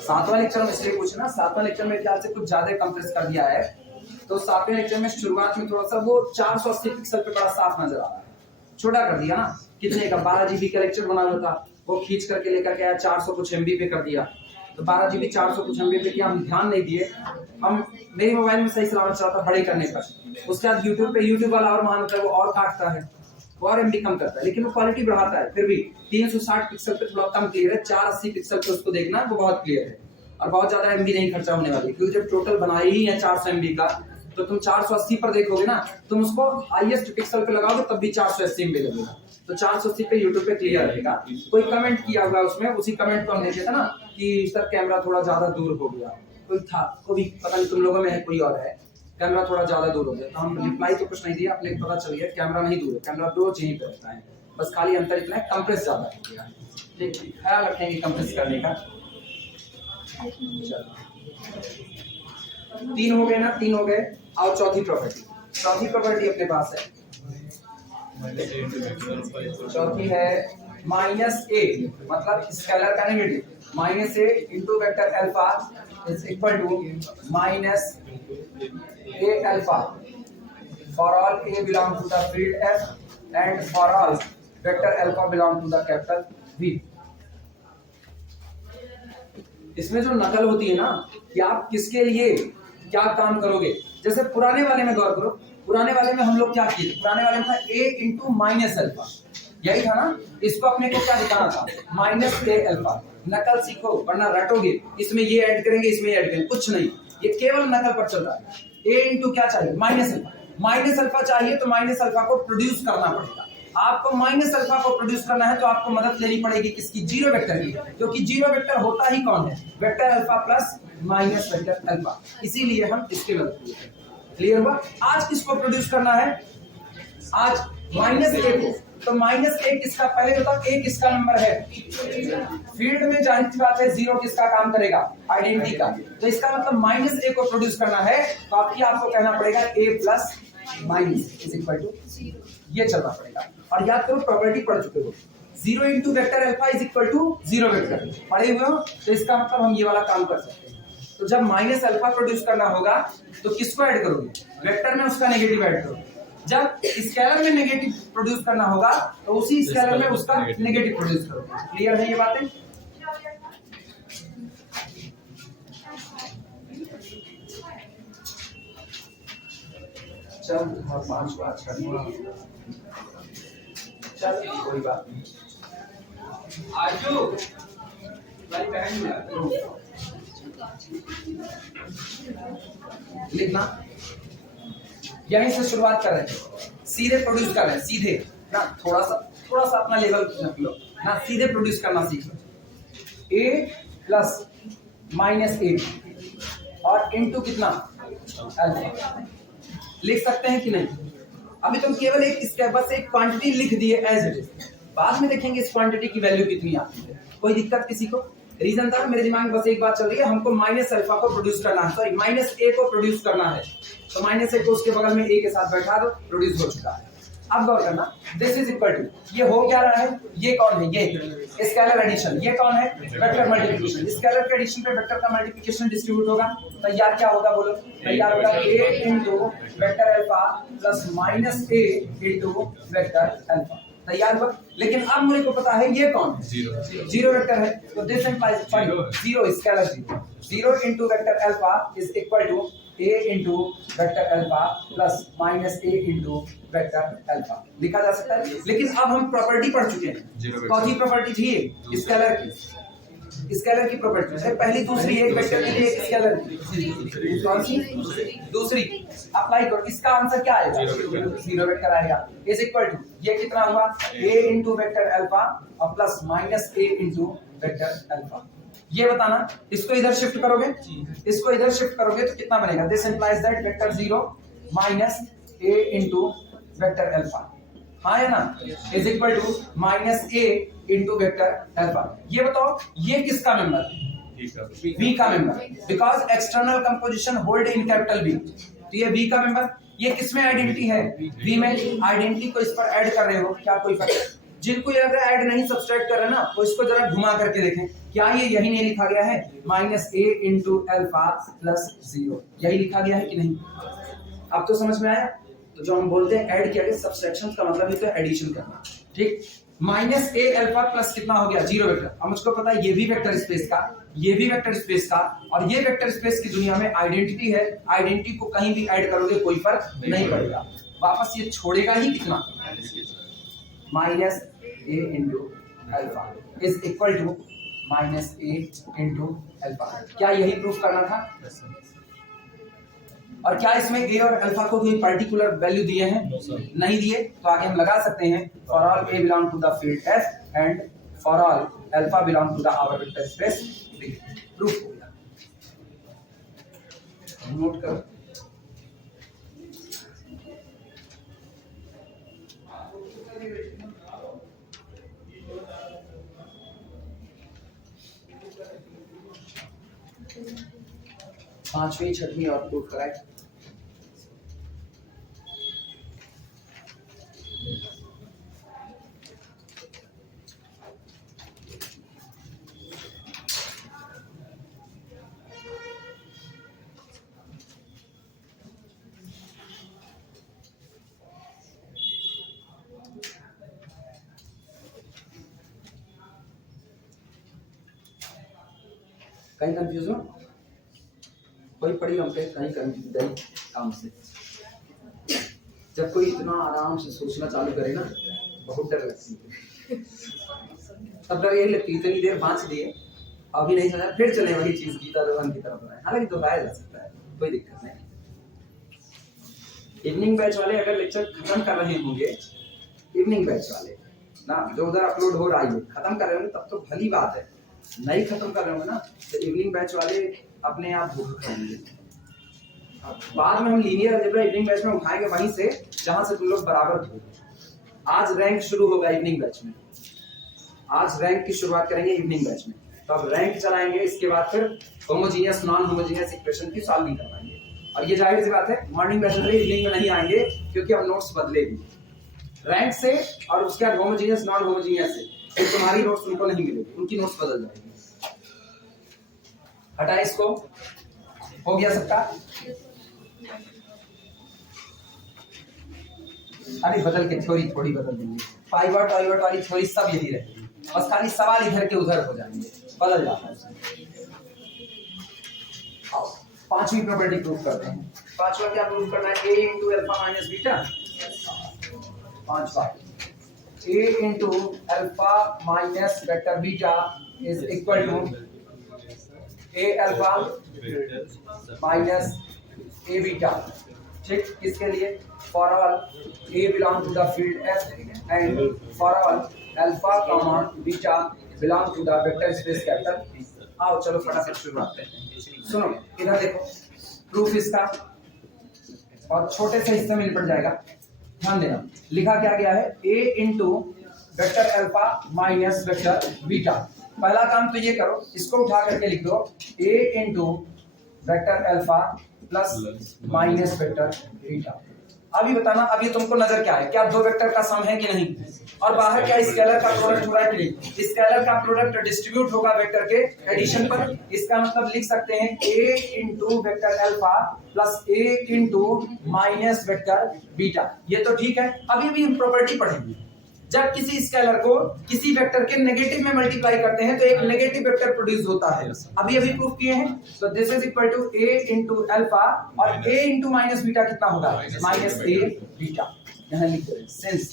सातवां लेक्चर में इसलिए कुछ ना, सातवां लेक्चर में ख्याल से कुछ ज्यादा कंप्रेस कर दिया है, तो सातवें लेक्चर में शुरुआत में थोड़ा सा वो 480 पिक्सल पे बड़ा साफ नजर आ रहा है, छोटा कर दिया ना। कितने का 12 GB का लेक्चर बना हुआ था, वो खींच करके लेकर के आया 400 कुछ MB पे कर दिया, तो 12 GB 400 कुछ MB पे किया। हम ध्यान नहीं दिए, हम मेरे मोबाइल में सही सलामत चला था बड़े करने पर। उसके बाद यूट्यूब वाला और महान होता है, वो और काटता है, और एमबी कम करता है, लेकिन वो क्वालिटी बढ़ाता है। फिर भी 360 पिक्सल पे थोड़ा कम क्लियर है, 480 पिक्सल पे उसको देखना वो बहुत क्लियर है और बहुत ज्यादा एमबी नहीं खर्चा होने वाली, क्योंकि जब टोटल बनाई ही है 400 एमबी का, तो तुम 480 पर देखोगे ना, तुम उसको हाईएस्ट पिक्सल पे लगाओगे तब भी 480 एमबी लगेगा। तो 480 पे यूट्यूब पे क्लियर रहेगा। कोई कमेंट किया हुआ उसमें, उसी कमेंट को हम देखे था ना कि सर कैमरा थोड़ा ज्यादा दूर हो गया, कोई था, कोई पता नहीं तुम लोगों में है कोई और है, कैमरा थोड़ा ज्यादा दूर हो गया, तो हम रिप्लाई तो कुछ नहीं दिया, अपने पता चल गया कैमरा नहीं दूर है, कैमरा रोज यहीं पे रहता है, बस खाली अंतर इतना है कंप्रेस ज्यादा हो गया। ठीक, ख्याल रखेंगे कंप्रेस करने का। तीन हो गए ना, 3 हो गए। और चौथी प्रॉपर्टी अपने पास है, चौथी है -a, मतलब स्केलर का negative, -a into vector alpha is equal to -a alpha for all a belong to the field f and for all vector alpha belong to the capital V। इसमें जो नकल होती है ना कि आप किसके लिए क्या काम करोगे, जैसे पुराने वाले में गौर करो, पुराने वाले में हम लोग क्या किए, पुराने वाले में था a इंटू माइनस अल्फा, यही था ना, इसको अपने को क्या दिखाना था, -a अल्फा। नकल सीखो वरना रटोगे, इसमें ये ऐड करेंगे इसमें ऐड करेंगे, कुछ नहीं, ये केवल नकल पर चल रहा है। a इंटू क्या चाहिए, माइनस अल्फा चाहिए, तो माइनस अल्फा को प्रोड्यूस करना पड़ेगा। आपको माइनस अल्फा को प्रोड्यूस करना है तो आपको मदद लेनी पड़ेगी किसकी, जीरो वेक्टर की, क्योंकि जीरो वेक्टर होता ही कौन है, vector alpha plus minus vector alpha, इसीलिए हम इसकी मदद लेते हैं। क्लियर हुआ। आज किसको प्रोड्यूस करना है, आज -a को, तो -a किसका, पहले बताओ a किसका नंबर है, फील्ड में जाहिर सी बात है 0 किसका काम करेगा, आइडेंटिटी का, तो इसका मतलब -a को प्रोड्यूस करना है, तो आपको कहना पड़ेगा a plus minus is equal to, ये चलना पड़ेगा। और याद करो प्रॉपर्टी पढ़ चुके हो, 0 into vector alpha is equal to 0 vector, पढ़े हुए हो, तो इसका मतलब हम ये वाला काम कर सकते हैं। तो जब माइनस अल्फा प्रोड्यूस करना होगा तो किसको ऐड करोगे, वेक्टर में उसका नेगेटिव ऐड करो। जब स्केलर में नेगेटिव प्रोड्यूस करना होगा तो उसी स्केलर में उसका नेगेटिव प्रोड्यूस करोगे। क्लियर है ये बातें। चल 5 बात करनी, चल कोई बात नहीं। आजू भाई बहन लिखना, यहीं से शुरुआत कर रहे हैं, सीधे प्रोड्यूस कर रहे हैं, सीधे ना, थोड़ा सा अपना लेवल रख लो ना, सीधे प्रोड्यूस करना सीख लो। a प्लस -a और इनटू कितना अल्फा, लिख सकते हैं कि नहीं। अभी तुम केवल बस एक क्वांटिटी लिख दिए एज इट इज, बाद में देखेंगे इस क्वांटिटी की वैल्यू कितनी आती है। कोई दिक्कत किसी को, रीजन था मेरे दिमाग में बस एक बात चल रही है, हमको माइनस अल्फा को प्रोड्यूस करना है, सॉरी -a को प्रोड्यूस करना है, तो -a को उसके बगल में a के साथ बैठा दो, प्रोड्यूस हो चुका है। अब गौर करना, दिस इज इक्वल टू, ये हो क्या रहा है, ये कौन है, ये स्केलर एडिशन, ये कौन है, वेक्टर मल्टीप्लिकेशन। स्केलर के एडिशन पे वेक्टर का मल्टीप्लिकेशन डिस्ट्रीब्यूट होगा, तैयार क्या होगा बोलो, तैयार होगा a into vector alpha plus -a into vector alpha, तैयार हुआ। लेकिन अब मुझे को पता है ये कौन है, जीरो वेक्टर है, तो this implies 0 scalar 0 into vector alpha is equal to a into vector alpha plus -a into vector alpha, लिखा जा सकता है। लेकिन अब हम प्रॉपर्टी पढ़ चुके हैं, कौन सी प्रॉपर्टी थी, स्केलर की, स्केलर की प्रॉपर्टी है पहली, दूसरी, एक वेक्टर के लिए एक स्केलर की, कौन सी, दूसरी, अप्लाई करो। इसका आंसर क्या आएगा, 0 वेक्टर आएगा, इज इक्वल टू, ये कितना हुआ, a इंटू वेक्टर अल्फा और plus -a into vector alpha. ये बताना, इसको इधर शिफ्ट करोगे, इसको इधर शिफ्ट करोगे तो कितना बनेगा, this implies that vector 0 -a into vector alpha, हाँ है ना, is equal to -a into vector alpha. ये बताओ ये किसका मेंबर है, V का member, because external composition hold in capital V, तो ये V का मेंबर। ये किसमें आइडेंटिटी है, V में। आइडेंटिटी को इस पर ऐड कर रहे हो, क्या कोई फर्क, जिनको अगर ऐड नहीं सब्सट्रैक्ट कर रहे ना, तो इसको जरा घुमा करके देखें, क्या ये यही नहीं लिखा गया है, -a इंटू अल्फा प्लस 0, यही लिखा गया है कि नहीं। अब तो समझ में आया। तो जो हम बोलते हैं ऐड किया गया, सब्सट्रैक्शन का मतलब है तो एडिशन करना, ठीक। -a अल्फा प्लस कितना हो गया, 0 वेक्टर। अब मुझको पता है ये भी वेक्टर स्पेस का, ये भी वेक्टर स्पेस का, और ये वेक्टर स्पेस की दुनिया में आइडेंटिटी है, आइडेंटिटी को कहीं भी ऐड करोगे कोई फर्क नहीं पड़ेगा, वापस ये छोड़ेगा ही कितना, minus a into alpha is equal to minus a into alpha. क्या यही प्रूफ करना था? और क्या इसमें ए और अल्फा को कोई पर्टिकुलर वैल्यू दिए हैं? नहीं दिए। तो आगे हम लगा सकते हैं for all a belong to the field F and for all alpha belong to the our vector space D. Proof हो गया। नोट करो। पांचवी छठवीं और प्रूफ कराए। कहीं कंफ्यूज हो? कोई पढ़ी हम पे कहीं कंफ्यूज काम से? जब कोई इतना आराम से सोचना चालू करे ना, बहुत डर लगती है। तब डर यही लगती है इतनी देर बांच लिए, अभी नहीं समझा, फिर चले वही चीज गीता दोहन की तरफ बनाए। हालांकि दोहराया जा सकता है, कोई दिक्कत नहीं। इवनिंग बैच वाले अगर लेक्चर खत्म कर रहे होंगे, इवनिंग बैच वाले ना जो उधर अपलोड हो रहा है खत्म कर रहे होंगे तब तो भली बात है। नहीं खत्म कर रहे होंगे ना तो इवनिंग बैच वाले अपने आप धोखा खाएंगे। बाद में हम लीनियर अलजेब्रा इवनिंग बैच में उठाएंगे वहीं से जहां से तुम लोग बराबर थे। आज रैंक शुरू होगा इवनिंग बैच में, आज रैंक की शुरुआत करेंगे इवनिंग बैच में। तो अब रैंक चलाएंगे, इसके बाद फिर होमोजीनियस नॉन होमोजीनियस इक्वेशन की सॉल्विंग करवाएंगे। और ये जाहिर सी बात है मॉर्निंग बैच में इवनिंग में नहीं आएंगे क्योंकि अब नोट्स बदलेगी रैंक से, और उसके बाद होमोजीनियस नॉन होमोजीनियस से तो तुम्हारी नोट्स उनको नहीं मिलेगी, उनकी नोट्स बदल जाएगी। हटा इसको। हो गया सबका? अरे बदल के थ्योरी थोड़ी बदल देंगे, पाइवट टॉइवट वाली थ्योरी सब यही रहेगी, बस खाली सवाल इधर के उधर हो जाएंगे, बदल जाता है। आओ पांचवी प्रॉपर्टी प्रूफ करते हैं। पांचवा क्या प्रूफ करना है? a into alpha minus beta. पांचवा a into alpha minus vector beta is equal to a alpha minus a beta. ठीक, किसके लिए? For all a belong to the field f and for all alpha comma beta belong to the vector space capital B। आओ चलो फटाफट शुरुआत करते हैं। सुनो इधर देखो प्रूफ इसका, और छोटे से हिस्से में निपट जाएगा, ध्यान देना। लिखा क्या गया है? a into vector alpha minus vector beta. पहला काम तो ये करो, इसको उठा करके लिख दो a into vector alpha plus minus vector beta. अभी बताना, अभी तुमको नजर क्या है? क्या दो वेक्टर का सम है कि नहीं? और बाहर क्या स्केलर का प्रोडक्ट हो रहा है कि नहीं? स्केलर का प्रोडक्ट डिस्ट्रीब्यूट होगा वेक्टर के एडिशन पर। इसका मतलब लिख सकते हैं a into vector alpha plus a into minus vector beta. ये तो ठीक है। अभी भी हम प्रॉपर्टी पढ़ेंगे। जब किसी स्केलर को किसी वेक्टर के नेगेटिव में मल्टीप्लाई करते हैं तो एक नेगेटिव वेक्टर प्रोड्यूस होता है। अभी अभी प्रूफ किए हैं। तो this is equal to a into alpha, और a इंटू माइनस बीटा कितना होगा? Minus a beta. यहाँ लिख दो since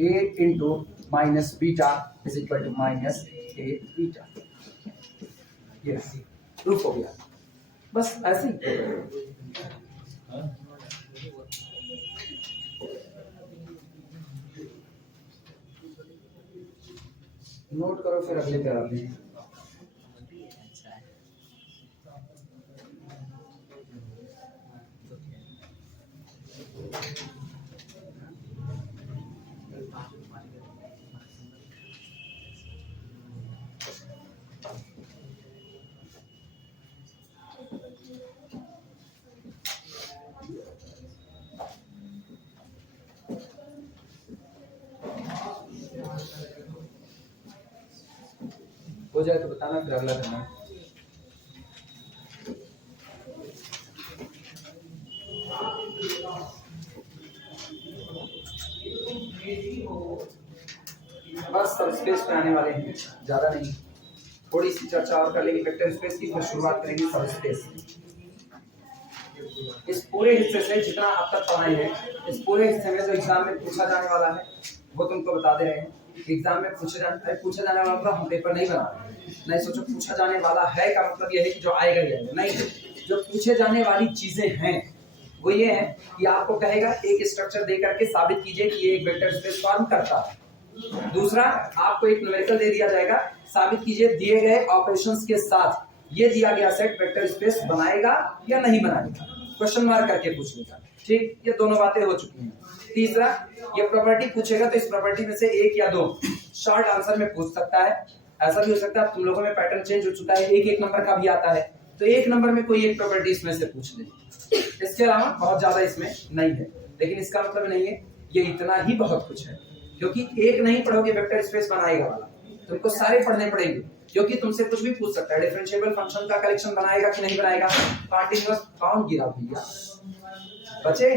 a into minus beta is equal to minus a beta. ये प्रूफ हो गया। बस ऐसे ही। नोट करो फिर अगले पे आते हैं। हो जाए तो बताना, फिर अगला करना। बस सब स्पेस पे आने वाले हैं, ज्यादा नहीं। थोड़ी सी चर्चा और कर लेंगे वेक्टर स्पेस की, फिर शुरुआत करेंगे सब स्पेस। इस पूरे हिस्से से जितना अब तक पढ़ाई है, इस पूरे हिस्से में जो एग्जाम में पूछा जाने वाला है वो तुमको बता दे रहे हैं। एग्जाम में पूछा जाने वाला मतलब हम पेपर नहीं बना रहे हैं। नहीं सोचो पूछा जाने वाला है का मतलब यह है कि जो आएगा ही आएगा, नहीं, जो पूछे जाने वाली चीजें हैं वो ये है कि आपको कहेगा एक स्ट्रक्चर दे करके साबित कीजिए कि ये एक वेक्टर स्पेस फॉर्म करता है। दूसरा, आपको एक न्यूमेरिकल दे दिया जाएगा, साबित कीजिए दिए गए ऑपरेशंस के साथ ये दिया गया सेट वेक्टर स्पेस बनाएगा या नहीं बनाएगा, क्वेश्चन मार्क करके पूछ लेगा। ठीक, ये दोनों बातें हो चुकी हैं। तीसरा, ये प्रॉपर्टी पूछेगा तो इस प्रॉपर्टी में से एक या दो शॉर्ट आंसर में पूछ सकता है। ऐसा भी हो सकता है तुम लोगों में पैटर्न चेंज हो चुका है, एक एक नंबर का भी आता है, तो एक नंबर में कोई एक प्रॉपर्टी इसमें से पूछ ले। इसके अलावा बहुत ज्यादा इसमें नहीं है, लेकिन इसका मतलब नहीं है ये इतना ही बहुत कुछ है, क्योंकि एक नहीं पढ़ोगे वेक्टर स्पेस बनाएगा वाला, तुमको सारे पढ़ने पड़ेंगे, क्योंकि तुमसे कुछ भी पूछ सकता है। डिफरेंशिएबल फंक्शन का कलेक्शन बनाएगा कि नहीं बनाएगा, कंटीन्यूअस कौन गिरा भैया बचे,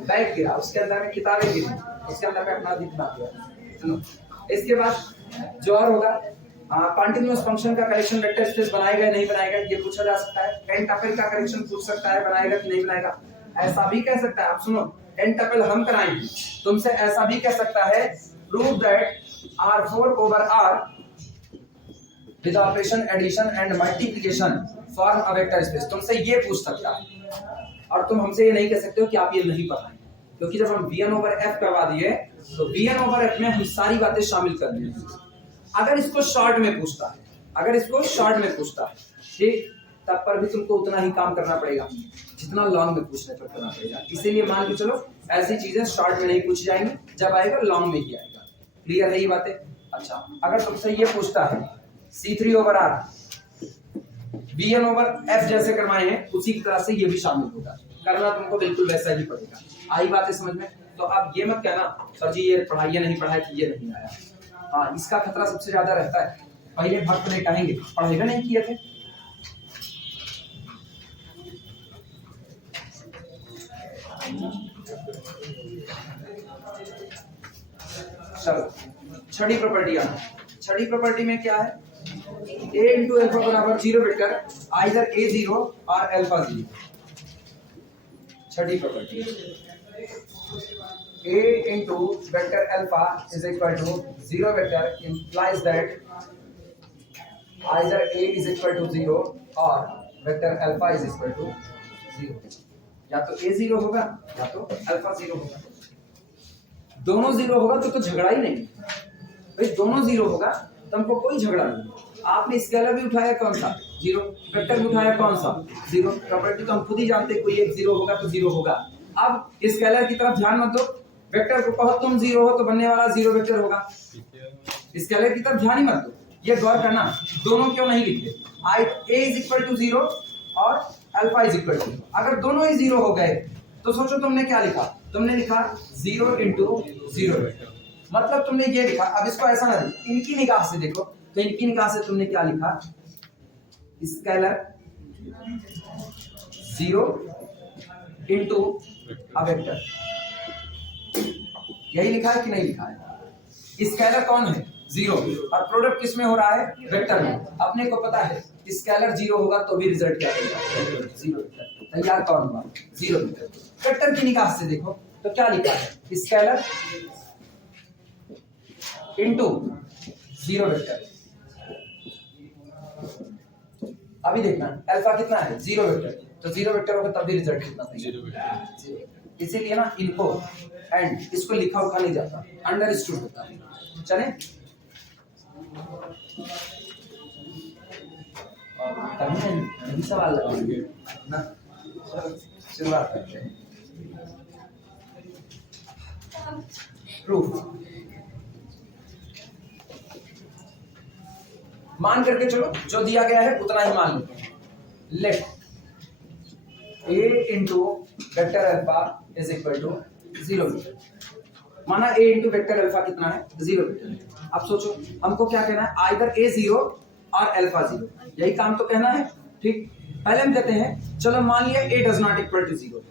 बैग गिरा, उसके अंदर में किताबें गिरी, उसके अंदर में अपना दिखना दिया। इसके बाद जो और होगा, कंटीन्यूअस फंक्शन का कलेक्शन वेक्टर स्पेस बनाएगा या नहीं बनाएगा ये पूछा जा सकता है। एन टपल का कलेक्शन पूछ सकता है, बनाएगा कि नहीं बनाएगा। ऐसा भी कह सकता है, आप सुनो, एन टपल हम कराएंगे, तुमसे ऐसा भी कह सकता है prove that R4 over R with operation addition and multiplication form a vector space, तुमसे ये पूछ सकता है। और तुम हमसे ये नहीं कह सकते हो कि आप ये नहीं पढ़ाएं, क्योंकि जब हम Vn over F करवा दिए तो Vn over F में हम सारी बातें शामिल कर दी। अगर इसको शॉर्ट में पूछता है, अगर इसको शॉर्ट में पूछता है, ठीक, तब पर भी तुमको उतना ही काम करना पड़ेगा जितना लॉन्ग में पूछने पर करना पड़ेगा। इसीलिए मान के चलो ऐसी चीजें शॉर्ट में नहीं पूछी जाएंगी, जब आएगा लॉन्ग में ही आएगा। क्लियर है ये बातें? अच्छा, अगर तुमसे ये पूछता है C3 over R Vn over F जैसे करवाए हैं उसी की तरह से ये भी शामिल होगा, करना तुमको बिल्कुल वैसा ही पड़ेगा। आई बात है समझ में? तो अब ये मत कहना सर जी ये पढ़ाइए नहीं पढ़ाया कि ये नहीं आया। हाँ, इसका खतरा सबसे ज्यादा रहता है। पहले भक्त ने कहेंगे पढ़ेगा नहीं किए थे। चलो छठी प्रॉपर्टी आना। छठी प्रॉपर्टी में क्या है, a इंटू एल्फा बराबर 0 वेक्टर आइदर a0 और अल्फा 0। छठी property a into vector alpha is equal to 0 vector implies that either a is equal to 0 और vector alpha is equal to 0। या तो a 0 होगा या तो अल्फा 0 होगा। दोनों 0 होगा तो झगड़ा ही नहीं भाई, दोनों 0 होगा तो हमको कोई झगड़ा नहीं। आपने स्केलर भी उठाया कौन सा 0, वेक्टर भी उठाया कौन सा 0, प्रॉपर्टी तो हम खुद ही जानते कोई एक 0 होगा तो 0 होगा। अब स्केलर की तरफ ध्यान मत दो, वेक्टर को कहो तुम 0 हो तो बनने वाला 0 वेक्टर होगा। स्केलर की तरफ ध्यान ही मत दो, ये गौर करना दोनों क्यों नहीं लिखे, a इज इक्वल टू 0 और अल्फा इज इक्वल टू। अगर दोनों ही 0 हो गए तो सोचो तुमने क्या लिखा, तुमने लिखा 0 इंटू 0 वेक्टर, मतलब तुमने ये लिखा। अब इसको ऐसा ना देखो, इनकी निगाह से देखो, तो इनकी निगाह से तुमने क्या लिखा, स्केलर 0 इंटू अ वेक्टर, यही लिखा है कि नहीं लिखा है। स्केलर कौन है 0 और प्रोडक्ट किस में हो रहा है, वेक्टर में। अपने को पता है स्केलर 0 होगा तो भी रिजल्ट क्या आएगा 0 वेक्टर। तैयार कौन हुआ 0 वेक्टर। वेक्टर की निगाह से देखो तो क्या लिखा है, स्केलर इंटू 0 वेक्टर। अभी देखना अल्फा कितना है 0 वेक्टर, तो 0 वेक्टर होगा तब भी रिजल्ट कितना है, इसीलिए ना इनको एंड इसको लिखा उखा नहीं जाता, अंडरस्टूड होता है। चले कभी सवाल लगाएंगे ना, शुरुआत करते हैं। प्रूफ मान करके चलो, जो दिया गया है उतना ही मान लो। Let a into vector alpha is equal to 0 vector. माना a इंटू वेक्टर अल्फा कितना है 0 वेक्टर। अब सोचो हमको क्या कहना है, आइदर a 0 और अल्फा 0, यही काम तो कहना है। ठीक, पहले हम कहते हैं चलो मान लिया a does not equal to 0,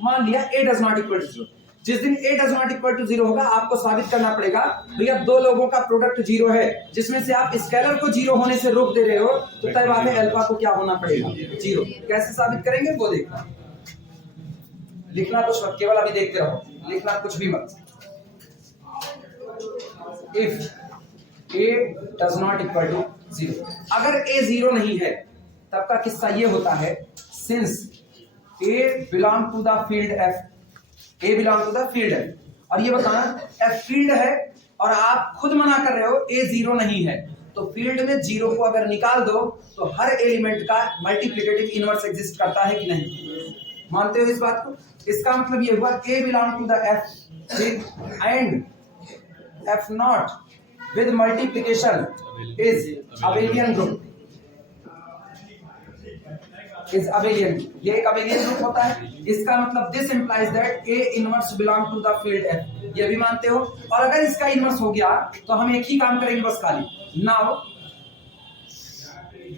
मान लिया a does not equal to 0। जिस दिन a does not equal to 0 होगा आपको साबित करना पड़ेगा भैया दो लोगों का प्रोडक्ट 0 है, जिसमें से आप स्केलर को 0 होने से रोक दे रहे हो, तो तय बात है अल्फा को क्या होना पड़ेगा 0। कैसे साबित करेंगे वो देखना। लिखना कुछ मत, केवल अभी देखते रहो, लिखना कुछ भी मत। If a does not equal to 0, अगर a 0 नहीं है तब का किस्सा ये होता है, since a belong to the field f, a belong to the field f, और ये बताना f फील्ड है और आप खुद मना कर रहे हो a 0 नहीं है, तो फील्ड में 0 को अगर निकाल दो तो हर एलिमेंट का मल्टीप्लिकेटिव इनवर्स एग्जिस्ट करता है कि नहीं, मानते हो इस बात को? इसका मतलब ये हुआ a belong to the f and f not with multiplication is abelian group, is abelian, ये एक अबेलियन ग्रुप होता है। इसका मतलब this implies that a inverse belong to the field f, ये भी मानते हो। और अगर इसका इनवर्स हो गया तो हम एक ही काम करेंगे बस खाली, नाउ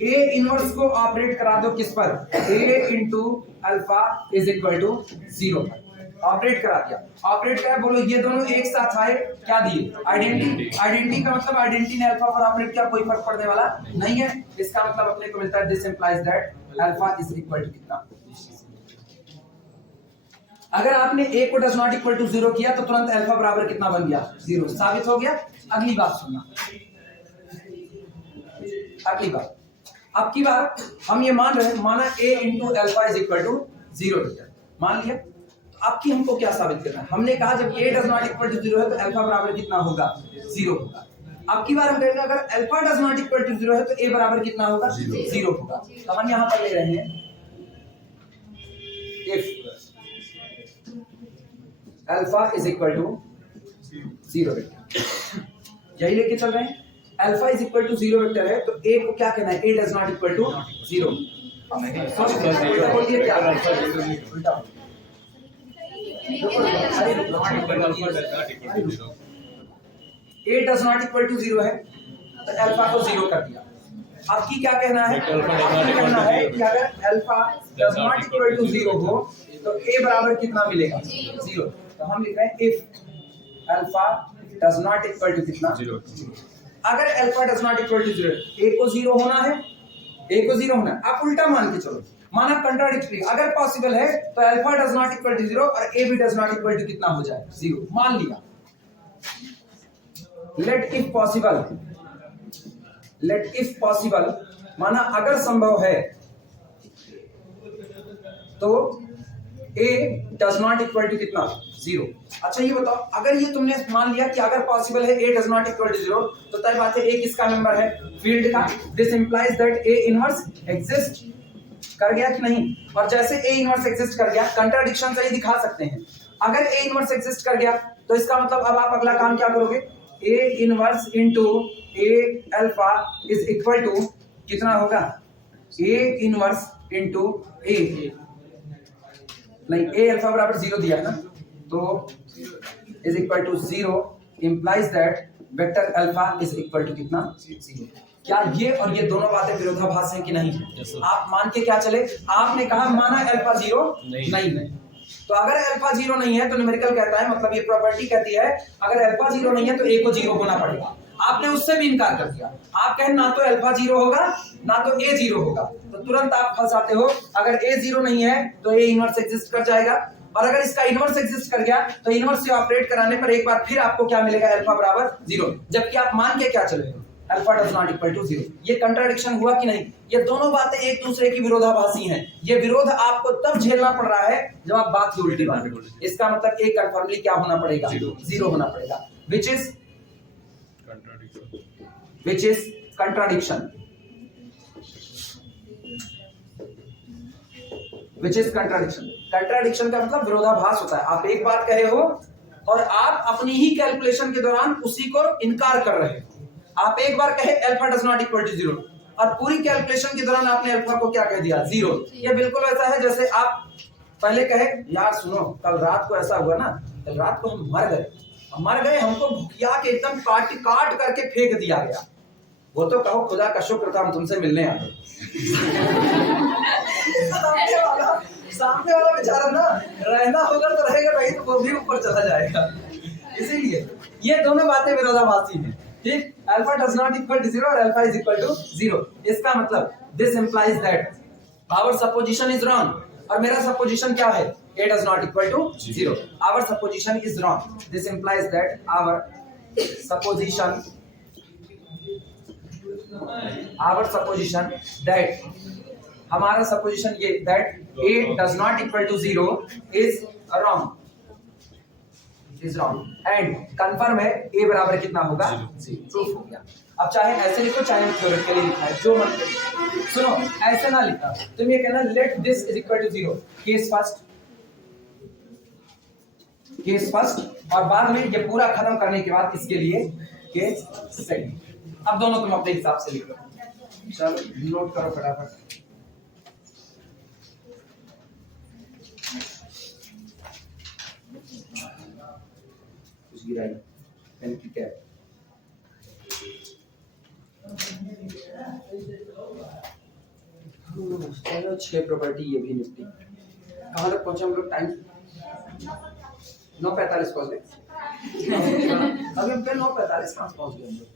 a इनवर्स को ऑपरेट करा दो किस पर, a into alpha is equal to 0 पर ऑपरेट करा दिया। ऑपरेट करा, बोलो ये दोनों एक साथ आए, क्या दिए? आइडेंटिटी। आइडेंटिटी का मतलब आइडेंटिटी ने अल्फा पर ऑपरेट किया, कोई फर्क पड़ने वाला नहीं है। इसका मतलब अपने को मिलता है this implies that alpha is equal to कितना। अगर आपने a को डज नॉट इक्वल टू 0 किया तो तुरंत अल्फा बराबर कितना बन गया? 0, साबित हो गया। अगली बात सुनना, अगली बात, अब की बार हम ये मान रहे हैं, माना a into alpha is equal to 0 मान लिया, तो अब की हमको क्या साबित करना है? हमने कहा जब a does not equal to 0 है तो अल्फा बराबर कितना होगा? 0 होगा। अब की बार हम कहेंगे अगर alpha does not equal to 0 है तो a बराबर कितना होगा? 0 होगा। तो हम यहां पर ले रहे हैं if alpha is equal to 0, यही लेके चल रहे हैं। Alpha is equal to 0 vector है तो a को क्या कहना है? a does not equal to 0। बोलिए क्या उल्टा, a does not equal to 0 है तो अल्फा को 0 कर दिया। अब की क्या कहना है? आपकी कहना है कि अगर alpha does not equal to 0 हो तो a बराबर कितना मिलेगा? 0। तो हम लिख रहे हैं if alpha does not equal to कितना? 0। अगर alpha does not equal to 0, a को 0 होना है, a को 0 होना है। आप उल्टा मान के चलो, माना कंट्राडिक्टरी, अगर पॉसिबल है तो alpha does not equal to 0 और a भी डज नॉट इक्वल टू कितना हो जाए? 0 मान लिया। लेट इफ पॉसिबल, माना अगर संभव है तो a does not equal to कितना? 0। अच्छा ये बताओ, अगर ये तुमने मान लिया कि अगर पॉसिबल है a does not equal to 0, तो तय बात है a किसका मेंबर है? फील्ड का। This implies that a inverse exist कर गया कि नहीं? और जैसे a इनवर्स एग्जिस्ट कर गया, कंट्राडिक्शन से ही दिखा सकते हैं। अगर a इनवर्स एग्जिस्ट कर गया तो इसका मतलब अब आप अगला काम क्या करोगे? a inverse into a alpha is equal to कितना होगा? a इनवर्स इनटू a, नहीं a अल्फा बराबर 0 दिया ना, तो is equal to 0 implies that vector alpha is equal to कितना? 0। क्या ये और ये दोनों बातें विरोधाभास हैं कि नहीं? yes, आप मान के क्या चले? आपने कहा माना अल्फा 0 नहीं है, तो अगर अल्फा 0 नहीं है तो न्यूमेरिकल कहता है, मतलब ये प्रॉपर्टी कहती है अगर अल्फा 0 नहीं है तो a को 0 होना पड़ेगा। आपने उससे भी इनकार कर दिया, आप कहें ना तो अल्फा 0 होगा ना तो a 0 होगा, तो तुरंत आप फंस जाते हो। अगर a 0 नहीं है तो a इनवर्स एग्जिस्ट कर जाएगा, और अगर इसका इनवर्स एग्जिस्ट कर गया तो इनवर्स से ऑपरेट कराने पर एक बार फिर आपको क्या मिलेगा? अल्फा बराबर 0, जबकि आप मान के क्या चले? Alpha does not equal to 0। ये कंट्राडिक्शन हुआ कि नहीं? ये दोनों बातें एक दूसरे की विरोधाभासी हैं। ये विरोध आपको तब झेलना पड़ रहा है जब आप बात की उल्टी बात। इसका मतलब एक कन्फर्मली क्या होना पड़ेगा? 0 होना पड़ेगा, which is contradiction, which is contradiction. Contradiction का मतलब विरोधाभास होता है। आप एक बात कहे हो और आप अपनी ही कैलकुलेशन के दौरान उसी को इनकार कर रहे हो। आप एक बार कहे alpha does not equal to 0 और पूरी कैलकुलेशन के दौरान आपने अल्फा को क्या कह दिया? 0। ये बिल्कुल ऐसा है जैसे आप पहले कहे यार सुनो कल रात को ऐसा हुआ ना, कल रात को हम मर गए, हमको भुकिया के एकदम काट करके फेंक दिया गया। वो तो कहो खुदा का शुक्र था हम तुमसे मिलने आ गए। सामने वाला बेचारा ना रहना होगा तो रहेगा, नहीं तो वो भी ऊपर चला जाएगा। इसीलिए ये दोनों बातें विरोधाभासी हैं। ठीक, alpha does not equal to 0 और अल्फा इज इक्वल टू 0। इसका मतलब this implies that our supposition is wrong, और मेरा सपोजिशन क्या है? A does not equal to 0. Our supposition is wrong. This implies that our supposition that हमारा supposition ये that A does not equal to 0 is wrong. Is wrong. And confirm है A बराबर कितना होगा? 0. Proof हो गया. अब चाहे ऐसे लिखो चाहे थ्योरेटिकली लिखा है जो मन करे. सुनो ऐसे ना लिखा तुम ये कहना let this is equal to 0. Case first और बाद में ये पूरा खत्म करने के बाद इसके लिए केस सेकंड. अब दोनों तुम अपने हिसाब से लिखो. चलो नोट करो फटाफट. कुछ गिराई पेन की कैप. चलो 6 प्रॉपर्टी ये भी निपटी. कहाँ तक पहुंचे हम लोग? टाइम 9:45 पहुंच गए. अभी हम 9:45 कहाँ पहुंच गए हम लोग?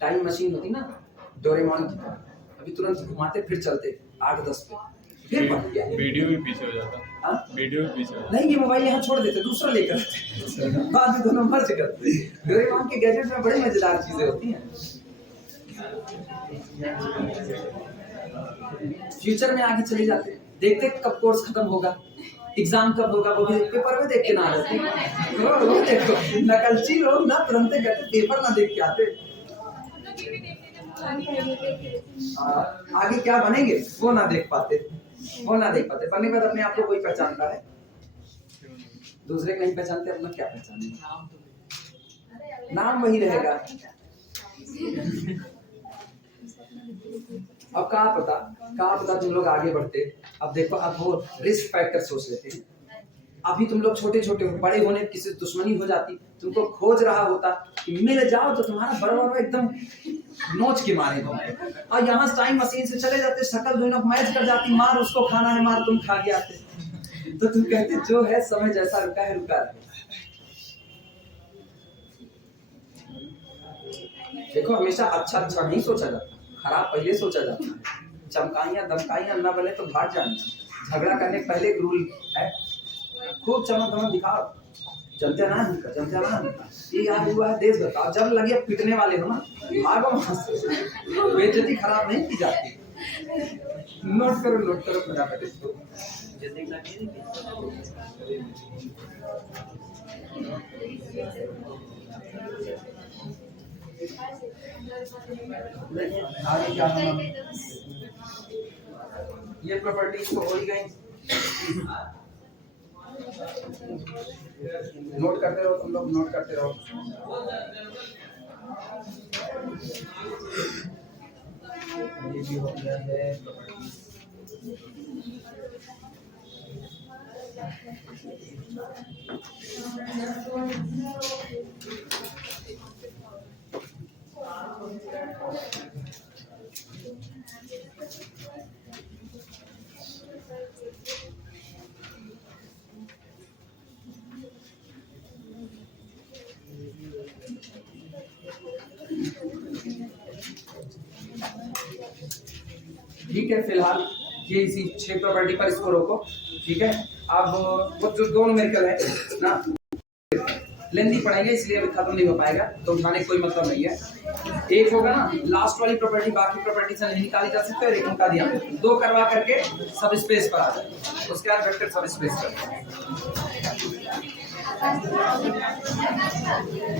टाइम मशीन होती ना डोरेमोन की तरह, अभी तुरंत घुमाते फिर चलते 8-10 पे फिर बढ़ गया. वीडियो भी पीछे हो जाता. हाँ? वीडियो भी पीछे हो जाता. नहीं ये मोबाइल यहाँ छोड़ देते दूसरा लेकर आते. बाद में दोनों मर्ज करते. डोरेमोन के गैजेट में बड़ी मजेदार चीजें होती हैं. फ्यूचर में आगे चले जाते हैं, देखते कब कोर्स खत्म होगा, एग्जाम कब होगा, वो भी पेपर में देख के ना आते. वो देखो नकलची लोग ना तुरंत कहते पेपर ना देख के आते. आगे क्या बनेंगे वो ना देख पाते. बनने के बाद अपने आप को कोई पहचानता है, दूसरे को नहीं पहचानते. अपना क्या पहचानेंगे? नाम वही रहेगा. अब कहाँ पता तुम लोग आगे बढ़ते. अब देखो अब वो रिस्क फैक्टर सोच लेते हैं. अभी तुम लोग छोटे छोटे हो, बड़े होने किसी दुश्मनी हो जाती, तुमको खोज रहा होता कि मिल जाओ तो तुम्हारा बड़ा एकदम नोच के मारे तुम. और यहाँ टाइम मशीन से चले जाते, शक्ल दोनों मैच कर जाती, मार उसको खाना है, मार तुम खा के आते. तो तुम कहते जो है समय जैसा रुका है रुका है. देखो हमेशा अच्छा नहीं सोचा जाता, खराब पहले सोचा जाता है. चमकाइयां धमकाइयां ना बने तो भाग जाना. झगड़ा करने के पहले एक रूल है, खूब चमक धमक दिखाओ, जमते ना ये याद हुआ है देश बताओ. जब लगे पिटने वाले हो ना भागो वहां से. बेइज्जती खराब नहीं की जाती. नोट करो फटाफट इसको. आगे क्या होगा? ये प्रॉपर्टीज तो हो ही गई. नोट करते रहो तुम लोग, नोट करते रहो. ये भी हो गया है. ठीक है, फिलहाल ये इसी 6 प्रॉपर्टी पर इसको रोको. ठीक है, अब वो जो 2 न्यूमेरिकल है ना लेंथी पढ़ेंगे इसलिए अभी खत्म नहीं हो पाएगा, तो उठाने कोई मतलब नहीं है. एक होगा ना लास्ट वाली प्रॉपर्टी, बाकी प्रॉपर्टी से नहीं निकाली जा सकती. और एक उनका ध्यान 2 करवा करके सब स्पेस पर आ जाए, उसके बाद वेक्टर सब स्पेस पर.